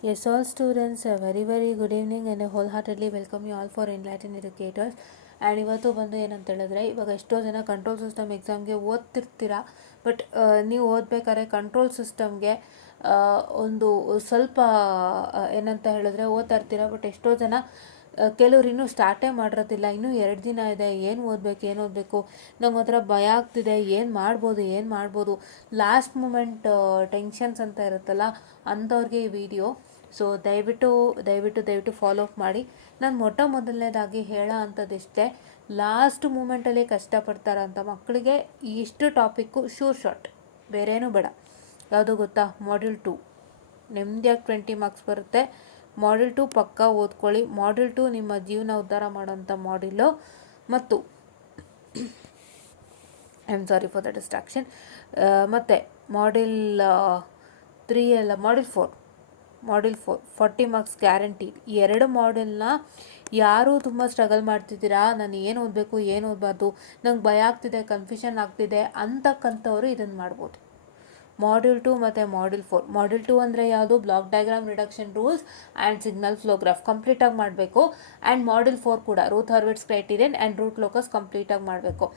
Yes, all students, a very good evening and wholeheartedly welcome you all for Enlightened Educators. And ಇವತ್ತು ಬಂದು ಏನಂತ ಹೇಳಿದ್ರೆ, ಇವಾಗ ಎಷ್ಟೋ ಜನ ಕಂಟ್ರೋಲ್ ಸಿಸ್ಟಮ್ ಎಕ್ಸಾಮ್ಗೆ ಓದ್ತಿರ್ತೀರ. ಬಟ್ ನೀವು ಓದಬೇಕಾದ್ರೆ ಕಂಟ್ರೋಲ್ ಸಿಸ್ಟಮ್ಗೆ ಒಂದು ಸ್ವಲ್ಪ ಏನಂತ ಹೇಳಿದ್ರೆ ಓದ್ತಾ ಇರ್ತೀರ. ಬಟ್ ಎಷ್ಟೋ ಜನ ಕೆಲವ್ರು ಇನ್ನೂ ಸ್ಟಾರ್ಟೇ ಮಾಡಿರೋದಿಲ್ಲ. ಇನ್ನೂ 2 ದಿನ ಇದೆ, ಏನು ಓದಬೇಕು, ನಂಗೆ ಒಂಥರ ಭಯ ಆಗ್ತಿದೆ, ಏನು ಮಾಡ್ಬೋದು ಲಾಸ್ಟ್ ಮೂಮೆಂಟ್ ಟೆನ್ಷನ್ಸ್ ಅಂತ ಇರುತ್ತಲ್ಲ, ಅಂಥವ್ರಿಗೆ ಈ ವಿಡಿಯೋ. ಸೊ ದಯವಿಟ್ಟು ಫಾಲೋ ಅಪ್ ಮಾಡಿ. ನಾನು ಮೊದಲನೇದಾಗಿ ಹೇಳೋ ಅಂಥದ್ದಿಷ್ಟೇ, ಲಾಸ್ಟ್ ಮೂಮೆಂಟಲ್ಲಿ ಕಷ್ಟಪಡ್ತಾರಂಥ ಮಕ್ಕಳಿಗೆ ಇಷ್ಟು ಟಾಪಿಕ್ಕು ಶೂರ್ ಶಾಟ್, ಬೇರೇನೂ ಬೇಡ. ಯಾವುದು ಗೊತ್ತಾ? ಮಾಡ್ಯೂಲ್ 2 ನೆಮ್ಮದಿಯಾಗಿ 20 ಮಾರ್ಕ್ಸ್ ಬರುತ್ತೆ. ಮಾಡ್ಯೂಲ್ 2 ಪಕ್ಕಾ ಓದ್ಕೊಳ್ಳಿ. ಮಾಡ್ಯೂಲ್ 2 ನಿಮ್ಮ ಜೀವನ ಉದ್ಧಾರ ಮಾಡೋಂಥ ಮಾಡ್ಯೂಲು. ಮತ್ತು I am sorry for the distraction. ಮತ್ತು ಮಾಡ್ಯೂಲ್ 3 ಅಲ್ಲ, ಮಾಡ್ಯೂಲ್ 4 40 ಮಾರ್ಕ್ಸ್ ಗ್ಯಾರಂಟಿ. ಈ 2 ಮಾಡ್ಯೂಲ್ನ ಯಾರು ತುಂಬ ಸ್ಟ್ರಗಲ್ ಮಾಡ್ತಿದ್ದೀರಾ, ನಾನು ಏನು ಓದಬಾರ್ದು, ನಂಗೆ ಭಯ ಆಗ್ತಿದೆ, ಕನ್ಫ್ಯೂಷನ್ ಆಗ್ತಿದೆ ಅಂತಕ್ಕಂಥವ್ರು ಇದನ್ನು ಮಾಡ್ಬೋದು. ಮಾಡ್ಯೂಲ್ 2 ಮತ್ತು ಮಾಡ್ಯೂಲ್ 4. ಮಾಡ್ಯೂಲ್ 2 ಅಂದರೆ ಯಾವುದು? Block diagram, reduction rules and signal flow graph ಕಂಪ್ಲೀಟಾಗಿ ಮಾಡಬೇಕು. ಆ್ಯಂಡ್ ಮಾಡ್ಯೂಲ್ 4 ಕೂಡ Routh Hurwitz criterion and root locus ಕಂಪ್ಲೀಟಾಗಿ ಮಾಡಬೇಕು.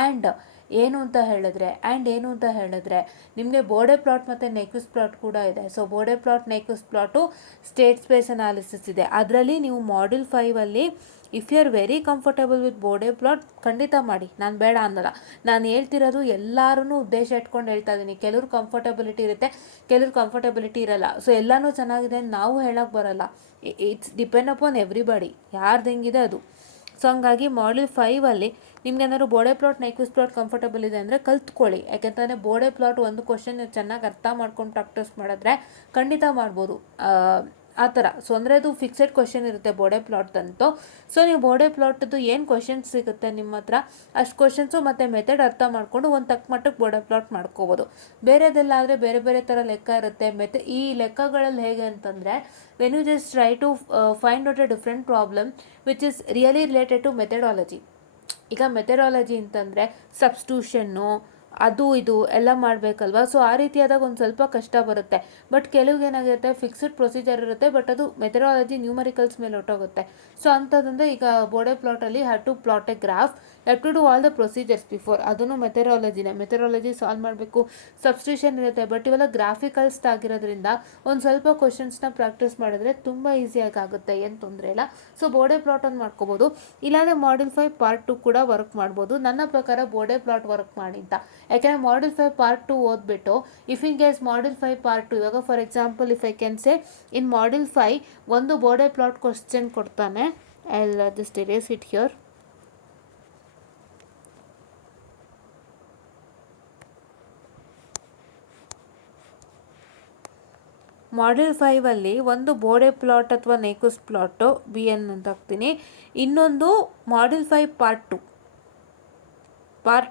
ಆ್ಯಂಡ್ ಏನು ಅಂತ ಹೇಳಿದ್ರೆ ನಿಮಗೆ ಬೋರ್ಡೆ ಪ್ಲಾಟ್ ಮತ್ತು ನೆಕ್ವಿಸ್ಟ್ ಪ್ಲಾಟ್ ಕೂಡ ಇದೆ. So Bode plot, Nyquist plot state space analysis ಇದೆ. ಅದರಲ್ಲಿ ನೀವು ಮಾಡ್ಯೂಲ್ 5ಅಲ್ಲಿ if you are very comfortable with Bode plot ಖಂಡಿತ ಮಾಡಿ, ನಾನು ಬೇಡ ಅನ್ನಲ್ಲ. ನಾನು ಹೇಳ್ತಿರೋದು ಎಲ್ಲರೂ ಉದ್ದೇಶ ಇಟ್ಕೊಂಡು ಹೇಳ್ತಾ ಇದ್ದೀನಿ. ಕೆಲವ್ರು ಕಂಫರ್ಟಬಿಲಿಟಿ ಇರುತ್ತೆ, ಕೆಲವ್ರು ಕಂಫರ್ಟಬಿಲಿಟಿ ಇರಲ್ಲ. ಸೊ ಎಲ್ಲನೂ ಚೆನ್ನಾಗಿದೆ ನಾವು ಹೇಳೋಕ್ಕೆ ಬರಲ್ಲ. ಇಟ್ಸ್ ಡಿಪೆಂಡ್ ಅಪಾನ್ ಎವ್ರಿಬಡಿ, ಯಾರ್ದು ಹೆಂಗಿದೆ ಅದು. ಸೊ ಹಂಗಾಗಿ ಮಾಡ್ಯೂಲ್ 5ಅಲ್ಲಿ ನಿಮ್ಗೆ ಏನಾದ್ರು ಬೋರ್ಡೆ ಪ್ಲಾಟ್, ನೆಕ್ವಿಸ್ಟ್ ಪ್ಲಾಟ್ ಕಂಫರ್ಟಬಲ್ ಇದೆ ಅಂದರೆ ಕಲ್ತ್ಕೊಳ್ಳಿ. ಯಾಕೆಂತಂದರೆ ಬೋರ್ಡೆ ಪ್ಲಾಟ್ ಒಂದು ಕ್ವಶನ್ ನೀವು ಚೆನ್ನಾಗಿ ಅರ್ಥ ಮಾಡ್ಕೊಂಡು ಪ್ರಾಕ್ಟೀಸ್ ಮಾಡಿದ್ರೆ ಖಂಡಿತ ಮಾಡ್ಬೋದು. ಆ ಥರ. ಸೊ ಅಂದರೆ ಅದು ಫಿಕ್ಸೆಡ್ ಕ್ವಶನ್ ಇರುತ್ತೆ ಬೋರ್ಡೆ ಪ್ಲಾಟ್ದಂತೂ. ಸೊ ನೀವು ಬೋರ್ಡೆ ಪ್ಲಾಟ್ದು ಏನು ಕ್ವಶನ್ಸ್ ಸಿಗುತ್ತೆ ನಿಮ್ಮ ಹತ್ರ, ಅಷ್ಟು ಕ್ವಶನ್ಸು ಮತ್ತು ಮೆಥಡ್ ಅರ್ಥ ಮಾಡಿಕೊಂಡು ಒಂದು ತಕ್ಕ ಮಟ್ಟಕ್ಕೆ ಬೋರ್ಡೆ ಪ್ಲಾಟ್ ಮಾಡ್ಕೋಬೋದು. ಬೇರೆದೆಲ್ಲ ಆದರೆ ಬೇರೆ ಥರ ಲೆಕ್ಕ ಇರುತ್ತೆ. ಈ ಲೆಕ್ಕಗಳಲ್ಲಿ ಹೇಗೆ ಅಂತಂದರೆ, when you just try to find out a different problem which is really related to methodology. ಈಗ ಮೆಥಡಾಲಜಿ ಅಂತಂದರೆ ಸಬ್ಸ್ಟಿಟ್ಯೂಷನ್ನು, ಅದು ಇದು ಎಲ್ಲ ಮಾಡಬೇಕಲ್ವ. ಸೊ ಆ ರೀತಿಯಾದಾಗ ಒಂದು ಸ್ವಲ್ಪ ಕಷ್ಟ ಬರುತ್ತೆ. ಬಟ್ ಕೆಲವ್ಗೇನಾಗಿರುತ್ತೆ, ಫಿಕ್ಸ್ಡ್ ಪ್ರೊಸೀಜರ್ ಇರುತ್ತೆ, ಬಟ್ ಅದು ಮೆಥಡಾಲಜಿ ನ್ಯೂಮರಿಕಲ್ಸ್ ಮೇಲೆ ಹೊಟ್ಟೋಗುತ್ತೆ. ಸೊ ಅಂಥದ್ದಂದರೆ ಈಗ ಬೋರ್ಡೆ ಪ್ಲಾಟಲ್ಲಿ have to plot a graph, have to do all the procedures before. ಅದನ್ನು ಮೆಥಡಾಲಜಿ ಸಾಲ್ವ್ ಮಾಡಬೇಕು. ಸಬ್ಸ್ಟಿಟ್ಯೂಷನ್ ಇರುತ್ತೆ, ಬಟ್ ಇವೆಲ್ಲ ಗ್ರಾಫಿಕಲ್ಸ್ ಆಗಿರೋದ್ರಿಂದ ಒಂದು ಸ್ವಲ್ಪ ಕ್ವಶನ್ಸ್ನ ಪ್ರಾಕ್ಟೀಸ್ ಮಾಡಿದ್ರೆ ತುಂಬ ಈಸಿಯಾಗಿ ಆಗುತ್ತೆ, ಏನು ತೊಂದರೆ ಇಲ್ಲ. ಸೊ ಬೋರ್ಡೆ ಪ್ಲಾಟ್ ಒಂದು ಮಾಡ್ಕೋಬೋದು. ಇಲ್ಲಾಂದರೆ ಮಾಡ್ಯೂಲ್ 5 ಪಾರ್ಟ್ 2 ಕೂಡ ವರ್ಕ್ ಮಾಡ್ಬೋದು. ನನ್ನ ಪ್ರಕಾರ ಬೋರ್ಡೆ ಪ್ಲಾಟ್ ವರ್ಕ್ ಮಾಡಿ ಅಂತ. ಯಾಕೆಂದರೆ ಮಾಡ್ಯೂಲ್ 5 ಪಾರ್ಟ್ 2 ಓದ್ಬಿಟ್ಟು if in case module 5 part 2, ಇವಾಗ for example if I can say in module 5 ಒಂದು ಬೋರ್ಡೆ ಪ್ಲಾಟ್ ಕ್ವಶನ್ ಕೊಡ್ತಾನೆ. I will just erase it here. Module 5ಅಲ್ಲಿ ಒಂದು ಬೋರ್ಡೆ ಪ್ಲಾಟ್ ಅಥವಾ ನೆಕ್ವಿಸ್ಟ್ ಪ್ಲಾಟು BN ಅಂತ ಹಾಕ್ತೀನಿ. ಇನ್ನೊಂದು module 5 part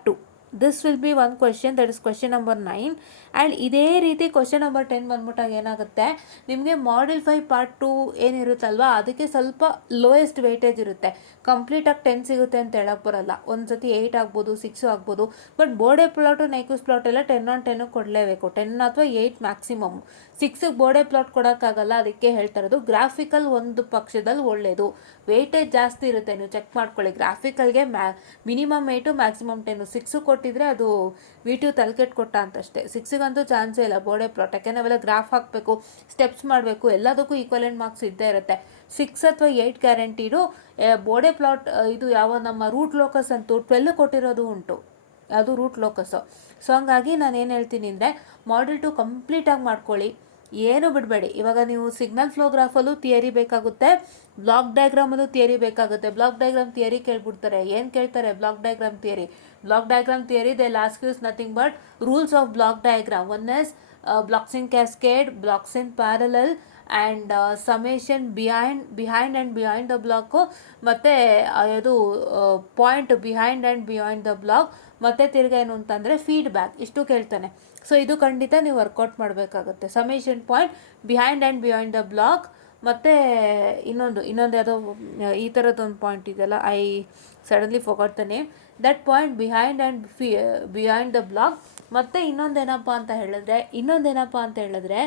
2 this will be one question, that is question number 9. And ಇದೇ ರೀತಿ ಕ್ವೆಶನ್ ನಂಬರ್ 10 ಬಂದ್ಬಿಟ್ಟಾಗ ಏನಾಗುತ್ತೆ, ನಿಮಗೆ ಮಾಡ್ಯೂಲ್ 5 ಪಾರ್ಟ್ 2 ಏನಿರುತ್ತಲ್ವ ಅದಕ್ಕೆ ಸ್ವಲ್ಪ ಲೋಯೆಸ್ಟ್ ವೇಟೇಜ್ ಇರುತ್ತೆ. ಕಂಪ್ಲೀಟಾಗಿ 10 ಸಿಗುತ್ತೆ ಅಂತ ಹೇಳಕ್ಕೆ ಬರಲ್ಲ. ಒಂದು ಸತಿ 8 ಆಗ್ಬೋದು, 6 ಆಗ್ಬೋದು. ಬಟ್ ಬೋರ್ಡೆ ಪ್ಲಾಟು, ನೆಕ್ವಿಸ್ಟ್ ಪ್ಲಾಟ್ ಎಲ್ಲ 10 on 10 ಕೊಡಲೇಬೇಕು. 10 ಅಥವಾ 8 ಮ್ಯಾಕ್ಸಿಮಮ್. 6ಗೆ ಬೋರ್ಡೆ ಪ್ಲಾಟ್ ಕೊಡೋಕ್ಕಾಗಲ್ಲ. ಅದಕ್ಕೆ ಹೇಳ್ತಾ ಇರೋದು ಗ್ರಾಫಿಕಲ್ ಒಂದು ಪಕ್ಷದಲ್ಲಿ ಒಳ್ಳೆಯದು. ವೇಟೇಜ್ ಜಾಸ್ತಿ ಇರುತ್ತೆ, ನೀವು ಚೆಕ್ ಮಾಡ್ಕೊಳ್ಳಿ. ಗ್ರಾಫಿಕಲ್ಗೆ ಮಿನಿಮಮ್ 8, ಮ್ಯಾಕ್ಸಿಮಮ್ 10. 6 ಕೊಟ್ಟಿದ್ರೆ ಅದು V2 ತಲೆಕೆಟ್ಟು ಕೊಟ್ಟ ಅಂತಷ್ಟೇ. 6ಗಂತೂ ಚಾನ್ಸೇ ಇಲ್ಲ ಬೋರ್ಡೆ ಪ್ಲಾಟ್. ಯಾಕೆಂದರೆ ಅವೆಲ್ಲ ಗ್ರಾಫ್ ಹಾಕಬೇಕು, ಸ್ಟೆಪ್ಸ್ ಮಾಡಬೇಕು, ಎಲ್ಲದಕ್ಕೂ ಈಕ್ವಲೆಂಟ್ ಮಾರ್ಕ್ಸ್ ಇದ್ದೇ ಇರುತ್ತೆ. 6 ಅಥವಾ 8 ಗ್ಯಾರಂಟಿಡು. ಬೋರ್ಡೆ ಪ್ಲಾಟ್ ಇದು ಯಾವ ನಮ್ಮ ರೂಟ್ ಲೋಕಸ್ ಅಂತೂ 12 ಕೊಟ್ಟಿರೋದು ಉಂಟು, ಅದು ರೂಟ್ ಲೋಕಸ್ಸು. ಸೊ ಹಂಗಾಗಿ ನಾನು ಏನು ಹೇಳ್ತೀನಿ ಅಂದರೆ, ಮಾಡ್ಯೂಲ್ 2 ಕಂಪ್ಲೀಟಾಗಿ ಮಾಡ್ಕೊಳ್ಳಿ, ಏನು ಬಿಡಬೇಡಿ. ಇವಾಗ ನೀವು ಸಿಗ್ನಲ್ ಫ್ಲೋ ಗ್ರಾಫಲ್ಲೂ ಥಿಯರಿ ಬೇಕಾಗುತ್ತೆ, ಬ್ಲಾಕ್ ಡಯಾಗ್ರಾಮಲ್ಲೂ ಥಿಯರಿ ಬೇಕಾಗುತ್ತೆ. ಬ್ಲಾಕ್ ಡಯಾಗ್ರಾಮ್ ಥಿಯರಿ ಕೇಳ್ಬಿಡ್ತಾರೆ. ಏನು ಕೇಳ್ತಾರೆ? Block diagram theory they last use nothing but rules of block diagram. One is blocks in cascade, blocks in parallel and summation behind and behind the block, ಮತ್ತು ಅದು point behind and behind the block, ಮತ್ತು ತಿರ್ಗಾ ಏನು ಅಂತಂದರೆ feedback. ಇಷ್ಟು ಕೇಳ್ತಾನೆ. So ಇದು ಖಂಡಿತ ನೀವು ವರ್ಕೌಟ್ ಮಾಡಬೇಕಾಗುತ್ತೆ. Summation point, behind and behind the block, ಮತ್ತು ಇನ್ನೊಂದು ಯಾವುದೋ ಈ ಥರದ್ದೊಂದು ಪಾಯಿಂಟ್ ಇದೆಯಲ್ಲ, I suddenly forgot the name. That point behind the block. ಮತ್ತು ಇನ್ನೊಂದೇನಪ್ಪ ಅಂತ ಹೇಳಿದ್ರೆ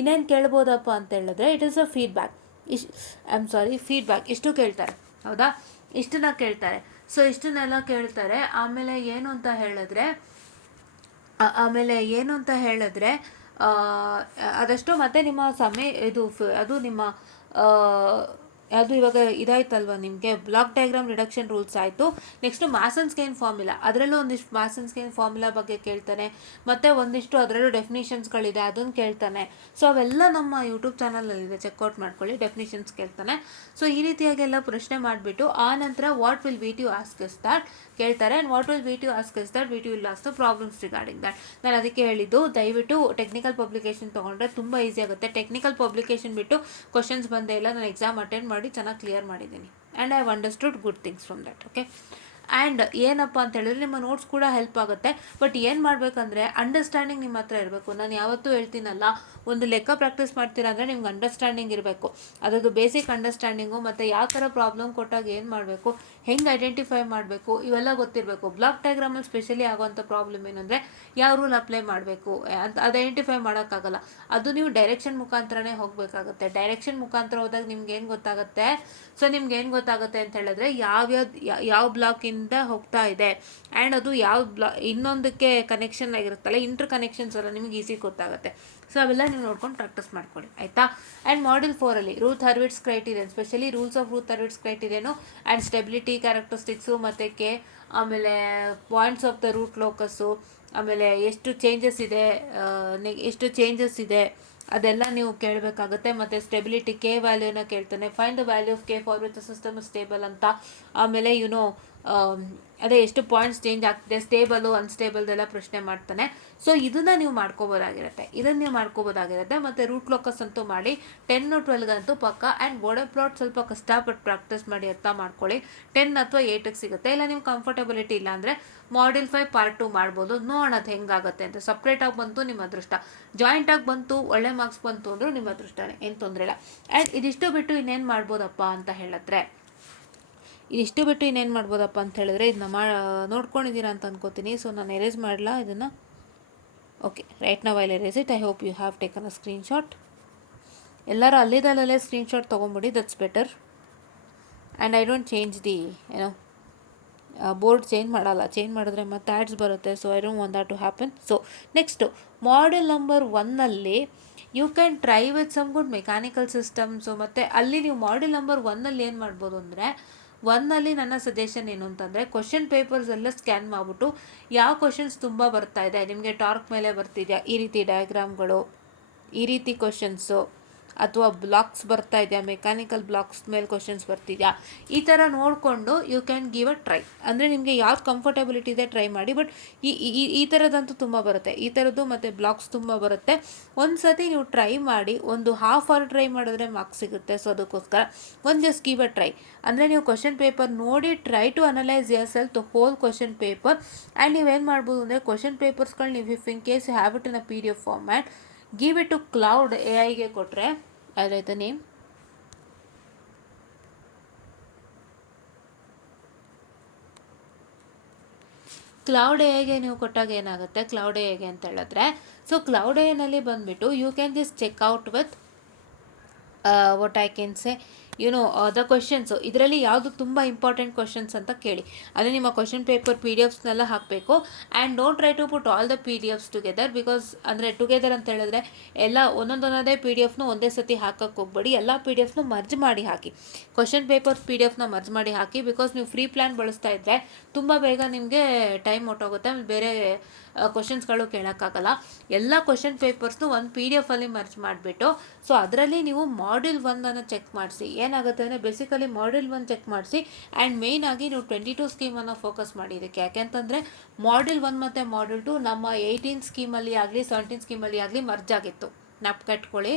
ಇನ್ನೇನು ಕೇಳ್ಬೋದಪ್ಪ ಅಂತ ಹೇಳಿದ್ರೆ it is a feedback. Feedback ಇಷ್ಟು ಕೇಳ್ತಾರೆ, ಹೌದಾ, ಇಷ್ಟನ್ನ ಕೇಳ್ತಾರೆ. ಸೊ ಇಷ್ಟನ್ನೆಲ್ಲ ಕೇಳ್ತಾರೆ. ಆಮೇಲೆ ಏನು ಅಂತ ಹೇಳಿದ್ರೆ ಅದಷ್ಟು ಮತ್ತೆ ನಿಮ್ಮ ಸಮಯ ಅದು ನಿಮ್ಮ ಅದು ಇವಾಗ ಇದಾಯ್ತಲ್ವ, ನಿಮಗೆ ಬ್ಲಾಕ್ ಡಯಾಗ್ರಾಮ್ ರಿಡಕ್ಷನ್ ರೂಲ್ಸ್ ಆಯಿತು. Next mass and scale formula, ಅದರಲ್ಲೂ ಒಂದಿಷ್ಟು ಮಾಸ್ ಆ್ಯಂಡ್ ಸ್ಕೇಲ್ ಫಾರ್ಮುಲಾ ಬಗ್ಗೆ ಕೇಳ್ತಾನೆ, ಮತ್ತು ಒಂದಿಷ್ಟು ಅದರಲ್ಲೂ ಡೆಫಿನಿಷನ್ಸ್ಗಳಿದೆ ಅದನ್ನು ಕೇಳ್ತಾನೆ. ಸೊ ಅವೆಲ್ಲ ನಮ್ಮ ಯೂಟ್ಯೂಬ್ ಚಾನಲಲ್ಲಿದೆ, ಚೆಕ್ಔಟ್ ಮಾಡ್ಕೊಳ್ಳಿ. ಡೆಫಿನಿಷನ್ಸ್ ಕೇಳ್ತಾನೆ. ಸೊ ಈ ರೀತಿಯಾಗೆಲ್ಲ ಪ್ರಶ್ನೆ ಮಾಡಿಬಿಟ್ಟು ಆ ನಂತರ what will we to ask is that ಕೇಳ್ತಾರೆ. And what will we to ask is that we to will ask the problems regarding that. ನಾನು ಅದಕ್ಕೆ ಹೇಳಿದ್ದು, ದಯವಿಟ್ಟು ಟೆಕ್ನಿಕಲ್ ಪಬ್ಲಿಕೇಶನ್ ತೊಗೊಂಡ್ರೆ ತುಂಬ ಈಸಿ ಆಗುತ್ತೆ. ಟೆಕ್ನಿಕಲ್ ಪಬ್ಲಿಕೇಶನ್ ಬಿಟ್ಟು ಕ್ವಶನ್ಸ್ ಬಂದೇ ಇಲ್ಲ. ನಾನು ಎಕ್ಸಾಮ್ ಅಟೆಂಡ್ ಮಾಡಿ ಚೆನ್ನಾಗಿ ಕ್ಲಿಯರ್ ಮಾಡಿದ್ದೀನಿ. And I have understood good things from that. Okay, and ಏನಪ್ಪ ಅಂತ ಹೇಳಿದ್ರೆ ನಿಮ್ಮ ನೋಟ್ಸ್ ಕೂಡ ಹೆಲ್ಪ್ ಆಗುತ್ತೆ. ಬಟ್ ಏನು ಮಾಡಬೇಕಂದ್ರೆ ಅಂಡರ್ಸ್ಟ್ಯಾಂಡಿಂಗ್ ನಿಮ್ಮ ಹತ್ರ ಇರಬೇಕು. ನಾನು ಯಾವತ್ತೂ ಹೇಳ್ತೀನಲ್ಲ, ಒಂದು ಲೆಕ್ಕ ಪ್ರಾಕ್ಟೀಸ್ ಮಾಡ್ತೀರಾ ಅಂದರೆ ನಿಮ್ಗೆ ಅಂಡರ್ಸ್ಟ್ಯಾಂಡಿಂಗ್ ಇರಬೇಕು. ಅದರದ್ದು ಬೇಸಿಕ್ ಅಂಡರ್ಸ್ಟ್ಯಾಂಡಿಂಗು, ಮತ್ತು ಯಾವ ಥರ ಪ್ರಾಬ್ಲಮ್ ಕೊಟ್ಟಾಗ ಏನು ಮಾಡಬೇಕು, ಹೆಂಗೆ ಐಡೆಂಟಿಫೈ ಮಾಡಬೇಕು, ಇವೆಲ್ಲ ಗೊತ್ತಿರಬೇಕು. ಬ್ಲಾಕ್ ಡಯಾಗ್ರಾಮಲ್ಲಿ ಸ್ಪೆಷಲಿ ಆಗೋವಂಥ ಪ್ರಾಬ್ಲಮ್ ಏನಂದರೆ ಯಾವ ರೂಲ್ ಅಪ್ಲೈ ಮಾಡಬೇಕು ಅದು ಐಡೆಂಟಿಫೈ ಮಾಡೋಕ್ಕಾಗಲ್ಲ. ಅದು ನೀವು ಡೈರೆಕ್ಷನ್ ಮುಖಾಂತರನೇ ಹೋಗಬೇಕಾಗುತ್ತೆ. ಡೈರೆಕ್ಷನ್ ಮುಖಾಂತರ ಹೋದಾಗ ನಿಮ್ಗೆ ಏನು ಗೊತ್ತಾಗುತ್ತೆ, ಅಂತ ಹೇಳಿದ್ರೆ ಯಾವ ಬ್ಲಾಕಿಂದ ಹೋಗ್ತಾ ಇದೆ, ಆ್ಯಂಡ್ ಅದು ಯಾವ ಇನ್ನೊಂದಕ್ಕೆ ಕನೆಕ್ಷನ್ ಆಗಿರುತ್ತಲ್ಲ, ಇಂಟರ್ ಕನೆಕ್ಷನ್ಸ್ ಎಲ್ಲ ನಿಮ್ಗೆ ಈಸಿ ಗೊತ್ತಾಗುತ್ತೆ. ಸೊ ಅವೆಲ್ಲ ನೀವು ನೋಡ್ಕೊಂಡು ಪ್ರಾಕ್ಟೀಸ್ ಮಾಡ್ಕೊಳ್ಳಿ, ಆಯಿತಾ. ಆ್ಯಂಡ್ ಮಾಡ್ಯೂಲ್ 4ಅಲ್ಲಿ Routh Hurwitz criterion, specially rules of Routh Hurwitz criterion and stability characteristics, ಮತ್ತು ಆಮೇಲೆ points of the root locus, ಆಮೇಲೆ ಎಷ್ಟು ಚೇಂಜಸ್ ಇದೆ ಅದೆಲ್ಲ ನೀವು ಕೇಳಬೇಕಾಗುತ್ತೆ. ಮತ್ತು ಸ್ಟೆಬಿಲಿಟಿ ಕೆ ವ್ಯಾಲ್ಯೂನ ಕೇಳ್ತಾನೆ, find the value of K for which system stable ಅಂತ. ಆಮೇಲೆ ಅದೇ ಎಷ್ಟು ಪಾಯಿಂಟ್ಸ್ ಚೇಂಜ್ ಆಗ್ತಿದೆ, ಸ್ಟೇಬಲು ಅನ್ಸ್ಟೇಬಲ್ದೆಲ್ಲ ಪ್ರಶ್ನೆ ಮಾಡ್ತಾನೆ. ಸೊ ಇದನ್ನು ನೀವು ಮಾಡ್ಕೋಬೋದಾಗಿರುತ್ತೆ. ಮತ್ತು ರೂಟ್ ಲೋಕಸ್ ಅಂತೂ ಮಾಡಿ 10-12ಗಂತೂ ಪಕ್ಕ. ಆ್ಯಂಡ್ ಬೋರ್ಡರ್ ಪ್ಲಾಟ್ ಸ್ವಲ್ಪ ಕಷ್ಟಪಟ್ಟು ಪ್ರಾಕ್ಟೀಸ್ ಮಾಡಿ ಅರ್ಥ ಮಾಡ್ಕೊಳ್ಳಿ. 10 ಅಥವಾ 8ಗೆ ಸಿಗುತ್ತೆ. ಇಲ್ಲ ನಿಮ್ಗೆ ಕಂಫರ್ಟಬಿಲಿಟಿ ಇಲ್ಲ ಅಂದರೆ ಮಾಡ್ಯೂಲ್ 5 ಪಾರ್ಟ್ 2 ಮಾಡ್ಬೋದು. ನೋಡೋಣ ಅದು ಹೆಂಗಾಗುತ್ತೆ ಅಂತ. ಸಪ್ರೇಟಾಗಿ ಬಂತು ನಿಮ್ಮ ಅದೃಷ್ಟ, ಜಾಯಿಂಟಾಗಿ ಬಂತು ಒಳ್ಳೆ ಮಾರ್ಕ್ಸ್ ಬಂತು ಅಂದರೂ ನಿಮ್ಮ ಅದೃಷ್ಟನೇ, ಏನು ತೊಂದರೆ ಇಲ್ಲ. ಆ್ಯಂಡ್ ಇದಿಷ್ಟು ಬಿಟ್ಟು ಇನ್ನೇನು ಮಾಡ್ಬೋದಪ್ಪ ಅಂತ ಹೇಳಿದ್ರೆ ಇದನ್ನ ನೋಡ್ಕೊಂಡಿದ್ದೀರಾ ಅಂತ ಅನ್ಕೋತೀನಿ. ಸೊ ನಾನು ಎರೇಸ್ ಮಾಡಲಾ ಇದನ್ನು. Okay, right now I will erase it. I hope you have taken a screenshot. ಎಲ್ಲರೂ ಅಲ್ಲಿದಲ್ಲೇ ಸ್ಕ್ರೀನ್ಶಾಟ್ ತೊಗೊಂಬಿಡಿ, that's better. And I don't change the board change ಮಾಡಿದ್ರೆ ಮತ್ತೆ ಆ್ಯಡ್ಸ್ ಬರುತ್ತೆ. So I don't want that to happen. So next model number 1ಅಲ್ಲಿ you can try with some good mechanical systems. ಮತ್ತು ಅಲ್ಲಿ ನೀವು ಮಾಡೆಲ್ ನಂಬರ್ 1ಅಲ್ಲಿ ಏನು ಮಾಡ್ಬೋದು ಅಂದರೆ, 1ಅಲ್ಲಿ ನನ್ನ ಸಜೆಷನ್ ಏನು ಅಂತಂದರೆ, ಕ್ವಶನ್ ಪೇಪರ್ಸ್ ಎಲ್ಲ ಸ್ಕ್ಯಾನ್ ಮಾಡಿಬಿಟ್ಟು ಯಾವ ಕ್ವಶನ್ಸ್ ತುಂಬ ಬರ್ತಾ ಇದೆ, ನಿಮಗೆ ಟಾರ್ಕ್ ಮೇಲೆ ಬರ್ತಿದೆಯಾ, ಈ ರೀತಿ ಡಯಾಗ್ರಾಮ್ಗಳು, ಈ ರೀತಿ ಕ್ವಶನ್ಸು, ಅಥವಾ ಬ್ಲಾಕ್ಸ್ ಬರ್ತಾ ಇದೆಯಾ, ಮೆಕ್ಯಾನಿಕಲ್ ಬ್ಲಾಕ್ಸ್ ಮೇಲೆ ಕ್ವಶನ್ಸ್ ಬರ್ತಿದೆಯಾ, ಈ ಥರ ನೋಡಿಕೊಂಡು you can give a try. ಅಂದರೆ ನಿಮಗೆ ಯಾವ್ದು ಕಂಫರ್ಟಬಿಲಿಟಿ ಇದೆ ಟ್ರೈ ಮಾಡಿ. ಬಟ್ ಈ ಥರದಂತೂ ತುಂಬ ಬರುತ್ತೆ, ಈ ಥರದ್ದು ಮತ್ತು ಬ್ಲಾಕ್ಸ್ ತುಂಬ ಬರುತ್ತೆ. ಒಂದು ಸತಿ ನೀವು ಟ್ರೈ ಮಾಡಿ, ಒಂದು ಹಾಫ್ ಅವರ್ ಟ್ರೈ ಮಾಡಿದ್ರೆ ಮಾರ್ಕ್ಸ್ ಸಿಗುತ್ತೆ. ಸೊ ಅದಕ್ಕೋಸ್ಕರ ಜಸ್ಟ್ ಗಿವ್ ಅ ಟ್ರೈ. ಅಂದರೆ ನೀವು ಕ್ವಶನ್ ಪೇಪರ್ ನೋಡಿ try to analyse yourself the whole question paper. And ನೀವೇನು ಮಾಡ್ಬೋದು ಅಂದರೆ, ಕ್ವಶನ್ ಪೇಪರ್ಸ್ಗಳು ನೀವು if in case have it in a PDF format, give it to Claude AI ಕೊಟ್ಟರೆ, ಅದಾಯ್ತು name cloud AI ನೀವು ಕೊಟ್ಟಾಗ ಏನಾಗುತ್ತೆ, ಕ್ಲೌಡ್ AI ಅಂತ ಹೇಳಿದ್ರೆ, ಸೊ ಕ್ಲೌಡ್ AI ಬಂದುಬಿಟ್ಟು you can just check out with what I can say the questions. ಇದರಲ್ಲಿ ಯಾವುದು ತುಂಬ ಇಂಪಾರ್ಟೆಂಟ್ ಕ್ವಶನ್ಸ್ ಅಂತ ಕೇಳಿ. ಅಂದರೆ ನಿಮ್ಮ ಕ್ವಶನ್ ಪೇಪರ್ PDFಸ್ನೆಲ್ಲ ಹಾಕಬೇಕು. And don't try to put all the PDFs together, because ಅಂದರೆ ಟುಗೆದರ್ ಅಂತ ಹೇಳಿದ್ರೆ ಎಲ್ಲ ಒಂದೊಂದೇ PDFನು ಒಂದೇ ಸತಿ ಹಾಕಕ್ಕೆ ಹೋಗ್ಬೇಡಿ. ಎಲ್ಲ PDFನು ಮರ್ಜ್ ಮಾಡಿ ಹಾಕಿ, ಕ್ವಶನ್ ಪೇಪರ್ಸ್ PDFನ ಮರ್ಜ್ ಮಾಡಿ ಹಾಕಿ. ಬಿಕಾಸ್ ನೀವು ಫ್ರೀ ಪ್ಲ್ಯಾನ್ ಬಳಸ್ತಾ ಇದ್ದರೆ ತುಂಬ ಬೇಗ ನಿಮಗೆ ಟೈಮ್ ಹೊಟ್ಟೋಗುತ್ತೆ, ಬೇರೆ ಕ್ವಶನ್ಸ್ಗಳು ಕೇಳೋಕ್ಕಾಗಲ್ಲ. ಎಲ್ಲ ಕ್ವಶನ್ ಪೇಪರ್ಸ್ನು ಒಂದು PDF ಮರ್ಜ್ ಮಾಡಿಬಿಟ್ಟು, ಸೊ ಅದರಲ್ಲಿ ನೀವು ಮಾಡ್ಯೂಲ್ 1 ಚೆಕ್ ಮಾಡಿಸಿ. ಏನಾಗುತ್ತೆ ಅಂದರೆ ಬೇಸಿಕಲಿ ಮಾಡ್ಯೂಲ್ 1 ಚೆಕ್ ಮಾಡಿಸಿ. ಆ್ಯಂಡ್ ಮೇಯ್ನ್ ಆಗಿ ನೀವು 22 ಸ್ಕೀಮನ್ನು ಫೋಕಸ್ ಮಾಡಿ. ಇದಕ್ಕೆ ಯಾಕೆಂತಂದರೆ ಮಾಡ್ಯೂಲ್ 1 ಮತ್ತು ಮಾಡ್ಯೂಲ್ 2 ನಮ್ಮ 18 ಸ್ಕೀಮಲ್ಲಿ ಆಗಲಿ 17 ಸ್ಕೀಮಲ್ಲಿ ಆಗಲಿ ಮರ್ಜ್ ಆಗಿತ್ತು. ಕಟ್ಕೊಳ್ಳಿ.